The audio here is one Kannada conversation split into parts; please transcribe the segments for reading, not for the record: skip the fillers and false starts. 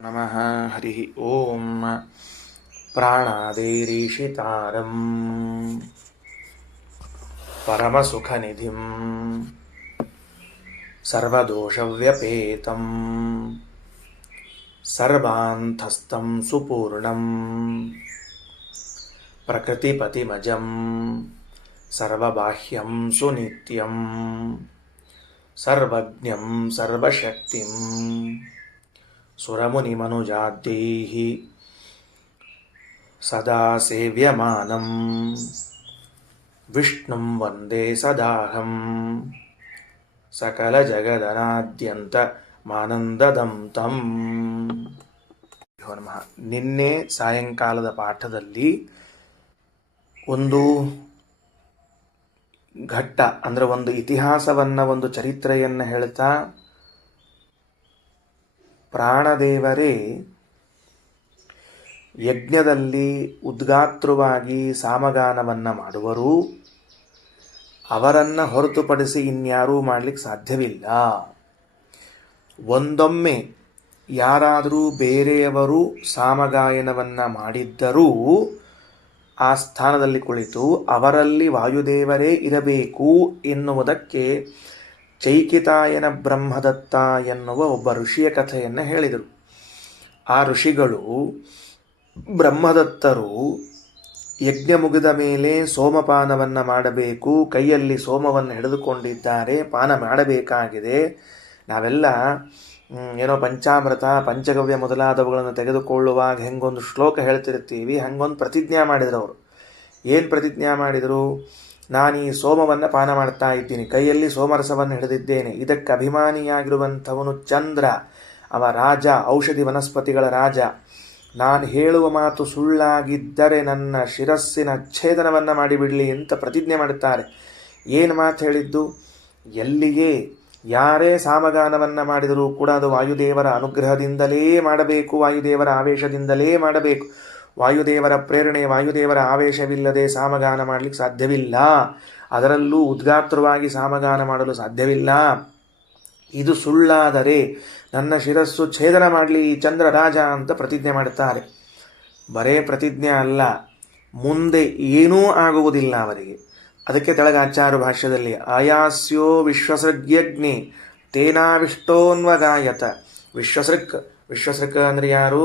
ನಮಃ ಹರಿ ಓಂ ಪ್ರಾಣಾದೇರೀಶಿತಾರಂ ಪರಮಸುಖನಿಧಿಂ ಸರ್ವದೋಷವ್ಯಪೇತಂ ಸರ್ವಾಂತಸ್ಥಂ ಸುಪೂರ್ಣಂ ಪ್ರಕೃತಿಪತಿಮಜಂ ಸರ್ವಬಾಹ್ಯಂ ಸುನಿತ್ಯಂ ಸರ್ವಜ್ಞಂ ಸರ್ವಶಕ್ತಿಂ ಸುರಮುನಿಮನುಜಾದ್ಯೈಃ ಸದಾ ಸೇವ್ಯಮಾನಂ ವಿಷ್ಣುಂ ವಂದೇ ಸದಾಹಂ ಸಕಲಜಗದನಾದ್ಯಂತ ಮಾನಂದದಂ ತಂ. ನಿನ್ನೆ ಸಾಯಂಕಾಲದ ಪಾಠದಲ್ಲಿ ಒಂದು ಘಟ್ಟ ಅಂದರೆ ಒಂದು ಇತಿಹಾಸವನ್ನು, ಒಂದು ಚರಿತ್ರೆಯನ್ನು ಹೇಳ್ತಾ ಪ್ರಾಣದೇವರೇ ಯಜ್ಞದಲ್ಲಿ ಉದ್ಗಾತ್ರವಾಗಿ ಸಾಮಗಾನವನ್ನು ಮಾಡುವರು, ಅವರನ್ನು ಹೊರತುಪಡಿಸಿ ಇನ್ಯಾರೂ ಮಾಡಲಿಕ್ಕೆ ಸಾಧ್ಯವಿಲ್ಲ. ಒಂದೊಮ್ಮೆ ಯಾರಾದರೂ ಬೇರೆಯವರು ಸಾಮಗಾಯನವನ್ನು ಮಾಡಿದ್ದರೂ ಆ ಸ್ಥಾನದಲ್ಲಿ ಕುಳಿತು ಅವರಲ್ಲಿ ವಾಯುದೇವರೇ ಇರಬೇಕು ಎನ್ನುವುದಕ್ಕೆ ಚೈಕಿತಾಯನ ಬ್ರಹ್ಮದತ್ತ ಎನ್ನುವ ಒಬ್ಬ ಋಷಿಯ ಕಥೆಯನ್ನು ಹೇಳಿದರು. ಆ ಋಷಿಗಳು ಬ್ರಹ್ಮದತ್ತರು ಯಜ್ಞ ಮುಗಿದ ಮೇಲೆ ಸೋಮಪಾನವನ್ನು ಮಾಡಬೇಕು, ಕೈಯಲ್ಲಿ ಸೋಮವನ್ನು ಹಿಡಿದುಕೊಂಡಿದ್ದಾರೆ, ಪಾನ ಮಾಡಬೇಕಾಗಿದೆ. ನಾವೆಲ್ಲ ಏನೋ ಪಂಚಾಮೃತ ಪಂಚಗವ್ಯ ಮೊದಲಾದವುಗಳನ್ನು ತೆಗೆದುಕೊಳ್ಳುವಾಗ ಹೆಂಗೊಂದು ಶ್ಲೋಕ ಹೇಳ್ತಿರ್ತೀವಿ, ಹಂಗೊಂದು ಪ್ರತಿಜ್ಞಾ ಮಾಡಿದರು ಅವರು. ಏನು ಪ್ರತಿಜ್ಞಾ ಮಾಡಿದರು? ನಾನು ಈ ಸೋಮವನ್ನು ಪಾನ ಮಾಡ್ತಾ ಇದ್ದೀನಿ, ಕೈಯಲ್ಲಿ ಸೋಮರಸವನ್ನು ಹಿಡಿದಿದ್ದೇನೆ, ಇದಕ್ಕೆ ಅಭಿಮಾನಿಯಾಗಿರುವಂಥವನು ಚಂದ್ರ, ಅವ ರಾಜ, ಔಷಧಿ ವನಸ್ಪತಿಗಳ ರಾಜ. ನಾನು ಹೇಳುವ ಮಾತು ಸುಳ್ಳಾಗಿದ್ದರೆ ನನ್ನ ಶಿರಸ್ಸಿನ ಛೇದನವನ್ನು ಮಾಡಿಬಿಡಲಿ ಅಂತ ಪ್ರತಿಜ್ಞೆ ಮಾಡುತ್ತಾರೆ. ಏನು ಮಾತು ಹೇಳಿದ್ದು? ಎಲ್ಲಿಯೇ ಯಾರೇ ಸಾಮಗಾನವನ್ನು ಮಾಡಿದರೂ ಕೂಡ ಅದು ವಾಯುದೇವರ ಅನುಗ್ರಹದಿಂದಲೇ ಮಾಡಬೇಕು, ವಾಯುದೇವರ ಆವೇಶದಿಂದಲೇ ಮಾಡಬೇಕು. ವಾಯುದೇವರ ಪ್ರೇರಣೆ, ವಾಯುದೇವರ ಆವೇಶವಿಲ್ಲದೆ ಸಾಮಗಾನ ಮಾಡಲಿಕ್ಕೆ ಸಾಧ್ಯವಿಲ್ಲ. ಅದರಲ್ಲೂ ಉದ್ಗಾತ್ರವಾಗಿ ಸಾಮಗಾನ ಮಾಡಲು ಸಾಧ್ಯವಿಲ್ಲ. ಇದು ಸುಳ್ಳಾದರೆ ನನ್ನ ಶಿರಸ್ಸು ಛೇದನ ಮಾಡಲಿ ಈ ಚಂದ್ರ ರಾಜ ಅಂತ ಪ್ರತಿಜ್ಞೆ ಮಾಡುತ್ತಾರೆ. ಬರೇ ಪ್ರತಿಜ್ಞೆ ಅಲ್ಲ, ಮುಂದೆ ಏನೂ ಆಗುವುದಿಲ್ಲ ಅವರಿಗೆ. ಅದಕ್ಕೆ ತೆಳಗಾಚಾರ್ಯ ಭಾಷ್ಯದಲ್ಲಿ ಆಯಾಸ್ಯೋ ವಿಶ್ವಸೃಗ್ಯಗ್ನಿ ತೇನಾವಿಷ್ಟೋನ್ವಗಾಯತ. ವಿಶ್ವಸೃಕ್ ಅಂದರೆ ಯಾರು?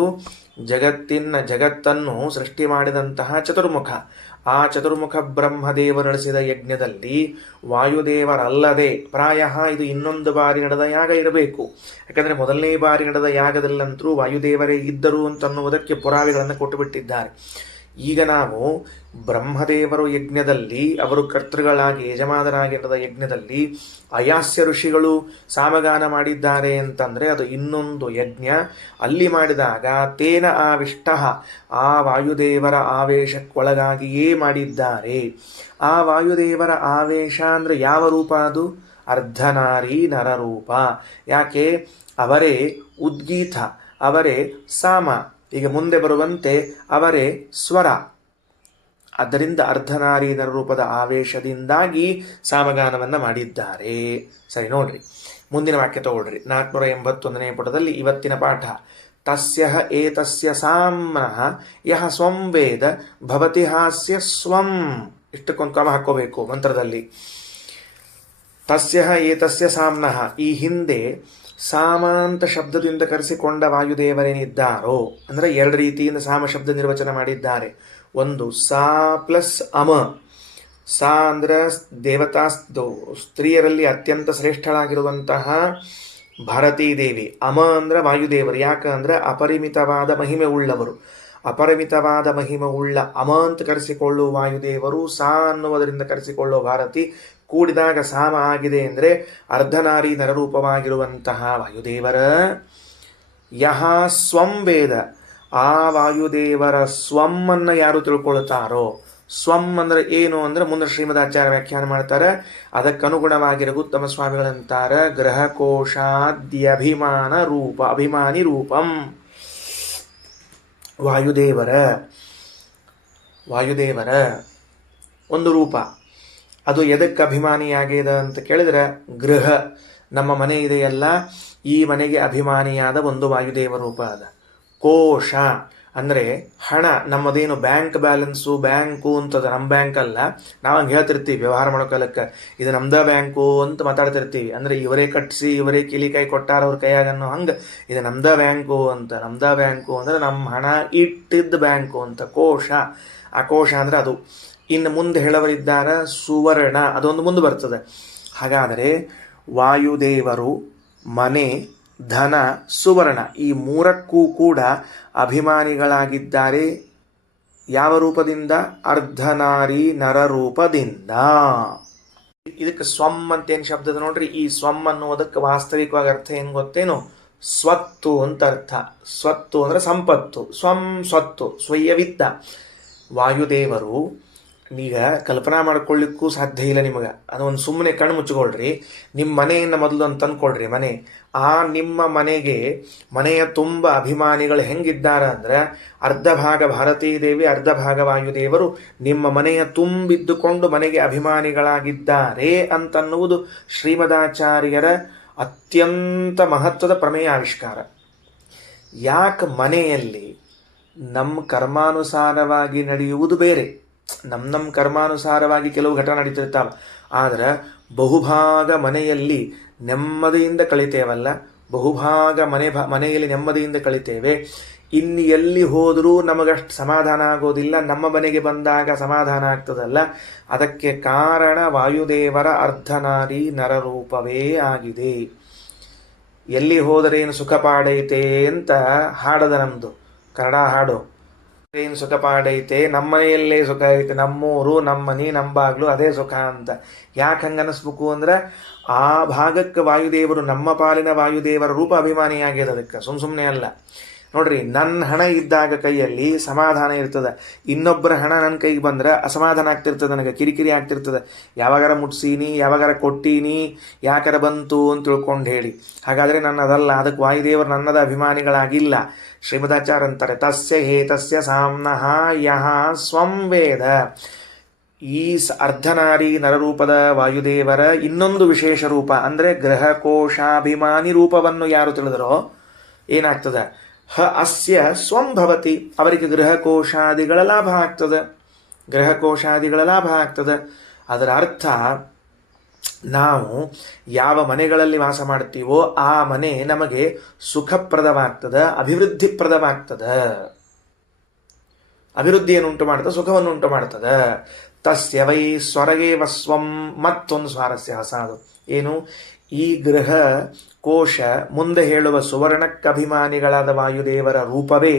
ಜಗತ್ತನ್ನು ಸೃಷ್ಟಿ ಮಾಡಿದಂತಹ ಚತುರ್ಮುಖ. ಆ ಚತುರ್ಮುಖ ಬ್ರಹ್ಮದೇವರು ನಡೆಸಿದ ಯಜ್ಞದಲ್ಲಿ ವಾಯುದೇವರಲ್ಲದೆ ಪ್ರಾಯ ಇದು ಇನ್ನೊಂದು ಬಾರಿ ನಡೆದ ಯಾಗ ಇರಬೇಕು. ಯಾಕಂದರೆ ಮೊದಲನೇ ಬಾರಿ ನಡೆದ ಯಾಗದಲ್ಲಂತರೂ ವಾಯುದೇವರೇ ಇದ್ದರು ಅಂತನ್ನುವುದಕ್ಕೆ ಪುರಾವೆಗಳನ್ನು ಕೊಟ್ಟುಬಿಟ್ಟಿದ್ದಾರೆ. ಈಗ ನಾವು ಬ್ರಹ್ಮದೇವರು ಯಜ್ಞದಲ್ಲಿ, ಅವರು ಕರ್ತೃಗಳಾಗಿ ಯಜಮಾನರಾಗಿ ನಡೆದ ಯಜ್ಞದಲ್ಲಿ ಅಯಾಸ್ಯ ಋಷಿಗಳು ಸಾಮಗಾನ ಮಾಡಿದ್ದಾರೆ ಅಂತಂದರೆ ಅದು ಇನ್ನೊಂದು ಯಜ್ಞ. ಅಲ್ಲಿ ಮಾಡಿದಾಗ ತೇನ ಆವಿಷ್ಟ, ಆ ವಾಯುದೇವರ ಆವೇಶಕ್ಕೊಳಗಾಗಿಯೇ ಮಾಡಿದ್ದಾರೆ. ಆ ವಾಯುದೇವರ ಆವೇಶ ಅಂದರೆ ಯಾವ ರೂಪ? ಅದು ಅರ್ಧನಾರಿ ನರರೂಪ. ಯಾಕೆ? ಅವರೇ ಉದ್ಗೀತ, ಅವರೇ ಸಾಮ, ಈಗ ಮುಂದೆ ಬರುವಂತೆ ಅವರೇ ಸ್ವರ. ಆದ್ದರಿಂದ ಅರ್ಧನಾರಿ ನರರೂಪದ ಆವೇಶದಿಂದಾಗಿ ಸಾಮಗಾನವನ್ನು ಮಾಡಿದ್ದಾರೆ. ಸರಿ, ನೋಡ್ರಿ ಮುಂದಿನ ವಾಕ್ಯ ತಗೊಳ್ರಿ. 481ನೇ ಪುಟದಲ್ಲಿ ಇವತ್ತಿನ ಪಾಠ. ತಸ್ಯ ಏತಸ್ಯ ಸಾಮ್ನಃ ಯಹ ಸ್ವಂ ವೇದ ಭವತಿ ಹಾಸ್ಯ ಸ್ವಂ. ಇಷ್ಟಕ್ಕೊಂದು ಕಾಮ ಹಾಕೋಬೇಕು ಮಂತ್ರದಲ್ಲಿ. ತಸ್ಯ ಏತಸ್ಯ ಸಾಮ್ನಃ, ಈ ಹಿಂದೆ ಸಾಮ ಅಂತ ಶಬ್ದದಿಂದ ಕರೆಸಿಕೊಂಡ ವಾಯುದೇವರೇನಿದ್ದಾರೋ, ಅಂದರೆ ಎರಡು ರೀತಿಯಿಂದ ಸಾಮ ಶಬ್ದ ನಿರ್ವಚನ ಮಾಡಿದ್ದಾರೆ. ಒಂದು ಸಾ ಪ್ಲಸ್ ಅಮ. ಸಾ ಅಂದರೆ ದೇವತಾ ಸ್ತ್ರೀಯರಲ್ಲಿ ಅತ್ಯಂತ ಶ್ರೇಷ್ಠಳಾಗಿರುವಂತಹ ಭಾರತೀ ದೇವಿ. ಅಮ ಅಂದರೆ ವಾಯುದೇವರು. ಯಾಕಂದರೆ ಅಪರಿಮಿತವಾದ ಮಹಿಮೆ ಉಳ್ಳವರು. ಅಪರಿಮಿತವಾದ ಮಹಿಮೆ ಉಳ್ಳ ಅಮ ಅಂತ ಕರೆಸಿಕೊಳ್ಳುವ ವಾಯುದೇವರು, ಸಾ ಅನ್ನುವುದರಿಂದ ಕರೆಸಿಕೊಳ್ಳುವ ಭಾರತಿ, ಕೂಡಿದಾಗ ಸಾಮ ಆಗಿದೆ. ಅಂದರೆ ಅರ್ಧನಾರಿ ನರರೂಪವಾಗಿರುವಂತಹ ವಾಯುದೇವರ ಯಹ ಸ್ವಂ ವೇದ, ಆ ವಾಯುದೇವರ ಸ್ವಮ್ಮನ್ನು ಯಾರು ತಿಳ್ಕೊಳ್ತಾರೋ, ಸ್ವಂ ಅಂದರೆ ಏನು ಅಂದರೆ ಮುಂದೆ ಶ್ರೀಮದಾಚಾರ್ಯ ವ್ಯಾಖ್ಯಾನ ಮಾಡ್ತಾರೆ. ಅದಕ್ಕನುಗುಣವಾಗಿ ರಘುತ್ತಮ ಸ್ವಾಮಿಗಳಂತಾರೆ ಗ್ರಹಕೋಶಾದ್ಯಭಿಮಾನ ರೂಪ, ಅಭಿಮಾನಿ ರೂಪಂ. ವಾಯುದೇವರ ಒಂದು ರೂಪ. ಅದು ಎದಕ್ಕೆ ಅಭಿಮಾನಿಯಾಗಿದೆ ಅಂತ ಕೇಳಿದರೆ, ಗೃಹ, ನಮ್ಮ ಮನೆ ಇದೆಯಲ್ಲ, ಈ ಮನೆಗೆ ಅಭಿಮಾನಿಯಾದ ಒಂದು ವಾಯುದೇವ ರೂಪ ಅದ. ಕೋಶ ಅಂದರೆ ಹಣ, ನಮ್ಮದೇನು ಬ್ಯಾಂಕ್ ಬ್ಯಾಲೆನ್ಸು ಬ್ಯಾಂಕು ಅಂತದ, ನಮ್ಮ ಬ್ಯಾಂಕ್ ಅಲ್ಲ. ನಾವು ಹಂಗೆ ಹೇಳ್ತಿರ್ತೀವಿ ವ್ಯವಹಾರ ಮಾಡೋ ಕಾಲಕ್ಕೆ, ಇದು ನಮ್ದ ಬ್ಯಾಂಕು ಅಂತ ಮಾತಾಡ್ತಿರ್ತೀವಿ. ಅಂದರೆ ಇವರೇ ಕಟ್ಟಿಸಿ ಇವರೇ ಕಿಲಿಕಾಯಿ ಕೊಟ್ಟಾರ ಅವ್ರ ಕೈಯಾಗನ್ನು, ಹಂಗೆ ಇದು ನಮ್ದ ಬ್ಯಾಂಕು ಅಂತ. ನಮ್ದ ಬ್ಯಾಂಕು ಅಂದರೆ ನಮ್ಮ ಹಣ ಇಟ್ಟಿದ್ದ ಬ್ಯಾಂಕು ಅಂತ. ಕೋಶ, ಆ ಕೋಶ ಅಂದರೆ ಅದು. ಇನ್ನು ಮುಂದೆ ಹೇಳವರಿದ್ದಾರ ಸುವರ್ಣ, ಅದೊಂದು ಮುಂದೆ ಬರ್ತದೆ. ಹಾಗಾದರೆ ವಾಯುದೇವರು, ಮನೆ, ಧನ, ಸುವರ್ಣ ಈ ಮೂರಕ್ಕೂ ಕೂಡ ಅಭಿಮಾನಿಗಳಾಗಿದ್ದಾರೆ. ಯಾವ ರೂಪದಿಂದ? ಅರ್ಧನಾರಿ ನರರೂಪದಿಂದ. ಇದಕ್ಕೆ ಸ್ವಂ ಅಂತೇನು ಶಬ್ದದ ನೋಡ್ರಿ. ಈ ಸ್ವಂ ಅನ್ನುವುದಕ್ಕೆ ವಾಸ್ತವಿಕವಾಗಿ ಅರ್ಥ ಏನು ಗೊತ್ತೇನು? ಸ್ವತ್ತು ಅಂತ ಅರ್ಥ. ಸ್ವತ್ತು ಅಂದರೆ ಸಂಪತ್ತು. ಸ್ವಂ ಸ್ವತ್ತು, ಸ್ವಯ್ಯವಿದ್ದ. ವಾಯುದೇವರು ಈಗ ಕಲ್ಪನಾ ಮಾಡ್ಕೊಳ್ಳಿಕ್ಕೂ ಸಾಧ್ಯ ಇಲ್ಲ ನಿಮಗೆ. ಅದೊಂದು ಸುಮ್ಮನೆ ಕಣ್ಣು ಮುಚ್ಚಿಕೊಳ್ರಿ. ನಿಮ್ಮ ಮನೆಯನ್ನು ಮೊದಲು ಅಂತ ತಂದ್ಕೊಳ್ರಿ. ಮನೆ, ಆ ನಿಮ್ಮ ಮನೆಗೆ ಮನೆಯ ತುಂಬ ಅಭಿಮಾನಿಗಳು ಹೆಂಗಿದ್ದಾರೆ ಅಂದರೆ, ಅರ್ಧ ಭಾಗ ಭಾರತೀ ದೇವಿ, ಅರ್ಧ ಭಾಗ ವಾಯುದೇವರು ನಿಮ್ಮ ಮನೆಯ ತುಂಬಿದ್ದುಕೊಂಡು ಮನೆಗೆ ಅಭಿಮಾನಿಗಳಾಗಿದ್ದಾರೆ ಅಂತನ್ನುವುದು ಶ್ರೀಮದಾಚಾರ್ಯರ ಅತ್ಯಂತ ಮಹತ್ವದ ಪ್ರಮೇಯ ಆವಿಷ್ಕಾರ. ಯಾಕೆ ಮನೆಯಲ್ಲಿ ನಮ್ಮ ಕರ್ಮಾನುಸಾರವಾಗಿ ನಡೆಯುವುದು ಬೇರೆ, ನಮ್ಮ ಕರ್ಮಾನುಸಾರವಾಗಿ ಕೆಲವು ಘಟನೆ ನಡೀತಿರ್ತಾವೆ. ಆದರೆ ಬಹುಭಾಗ ಮನೆಯಲ್ಲಿ ನೆಮ್ಮದಿಯಿಂದ ಕಳಿತೇವಲ್ಲ, ಬಹುಭಾಗ ಮನೆಯಲ್ಲಿ ನೆಮ್ಮದಿಯಿಂದ ಕಳಿತೇವೆ. ಇನ್ನು ಎಲ್ಲಿ ಹೋದರೂ ನಮಗಷ್ಟು ಸಮಾಧಾನ ಆಗೋದಿಲ್ಲ, ನಮ್ಮ ಮನೆಗೆ ಬಂದಾಗ ಸಮಾಧಾನ ಆಗ್ತದಲ್ಲ. ಅದಕ್ಕೆ ಕಾರಣ ವಾಯುದೇವರ ಅರ್ಧನಾರಿ ನರರೂಪವೇ ಆಗಿದೆ. ಎಲ್ಲಿ ಹೋದರೇನು ಸುಖ ಪಾಡೈತೆ ಅಂತ ಹಾಡದ ನಮ್ಮದು ಕನ್ನಡ ಹಾಡು. ಏನು ಸುಖ ಪಾಡೈತೆ, ನಮ್ಮನೆಯಲ್ಲೇ ಸುಖ ಐತೆ, ನಮ್ಮೂರು ನಮ್ಮನೆ ನಂಬಾಗ್ಲು ಅದೇ ಸುಖ ಅಂತ. ಯಾಕೆ ಹಂಗೆ ಅನ್ನಿಸ್ಬೇಕು ಅಂದ್ರೆ, ಆ ಭಾಗಕ್ಕೆ ವಾಯುದೇವರು, ನಮ್ಮ ಪಾಲಿನ ವಾಯುದೇವರ ರೂಪ ಅಭಿಮಾನಿಯಾಗ್ಯದ. ಅದಕ್ಕೆ ಸುಮ್ಮನೆ ಅಲ್ಲ ನೋಡ್ರಿ. ನನ್ನ ಹಣ ಇದ್ದಾಗ ಕೈಯಲ್ಲಿ ಸಮಾಧಾನ ಇರ್ತದೆ, ಇನ್ನೊಬ್ಬರ ಹಣ ನನ್ನ ಕೈಗೆ ಬಂದ್ರೆ ಅಸಮಾಧಾನ ಆಗ್ತಿರ್ತದೆ, ನನಗೆ ಕಿರಿಕಿರಿ ಆಗ್ತಿರ್ತದೆ. ಯಾವಾಗಾರ ಮುಟ್ಸೀನಿ, ಯಾವಾಗಾರ ಕೊಟ್ಟೀನಿ, ಯಾಕಾರ ಬಂತು ಅಂತ ತಿಳ್ಕೊಂಡು ಹೇಳಿ. ಹಾಗಾದರೆ ನನ್ನದಲ್ಲ, ಅದಕ್ಕೆ ವಾಯುದೇವರು ನನ್ನದ ಅಭಿಮಾನಿಗಳಾಗಿಲ್ಲ. ಶ್ರೀಮದಾಚಾರ್ಯ ಅಂತಾರೆ, ತಸ್ಯ ಹೇತಸ್ಯ ಸಾಮ್ನಃ ಯಹ ಸ್ವಂ ವೇದ. ಈ ಅರ್ಧನಾರಿ ನರರೂಪದ ವಾಯುದೇವರ ಇನ್ನೊಂದು ವಿಶೇಷ ರೂಪ ಅಂದರೆ ಗ್ರಹಕೋಶಾಭಿಮಾನಿ ರೂಪವನ್ನು ಯಾರು ತಿಳಿದರೋ ಏನಾಗ್ತದೆ? ಅಸ್ಯ ಸ್ವಂ ಭವತಿ. ಅವರಿಗೆ ಗೃಹಕೋಶಾದಿಗಳ ಲಾಭ ಆಗ್ತದೆ. ಗೃಹಕೋಶಾದಿಗಳ ಲಾಭ ಆಗ್ತದೆ. ಅದರ ಅರ್ಥ, ನಾವು ಯಾವ ಮನೆಗಳಲ್ಲಿ ವಾಸ ಮಾಡ್ತೀವೋ ಆ ಮನೆ ನಮಗೆ ಸುಖಪ್ರದವಾಗ್ತದೆ, ಅಭಿವೃದ್ಧಿಪ್ರದವಾಗ್ತದೆ. ಅಭಿವೃದ್ಧಿಯನ್ನುಂಟು ಮಾಡ್ತದೆ, ಸುಖವನ್ನುಂಟು ಮಾಡ್ತದೆ. ತಸ್ಯ ವೈ ಸ್ವರಗೇವ ಸ್ವಂ. ಮತ್ತೊಂದು ಸ್ವಾರಸ್ಯ ಹೊಸದು ಏನು? ಈ ಗೃಹ ಕೋಶ ಮುಂದೆ ಹೇಳುವ ಸುವರ್ಣಕ್ಕಭಿಮಾನಿಗಳಾದ ವಾಯುದೇವರ ರೂಪವೇ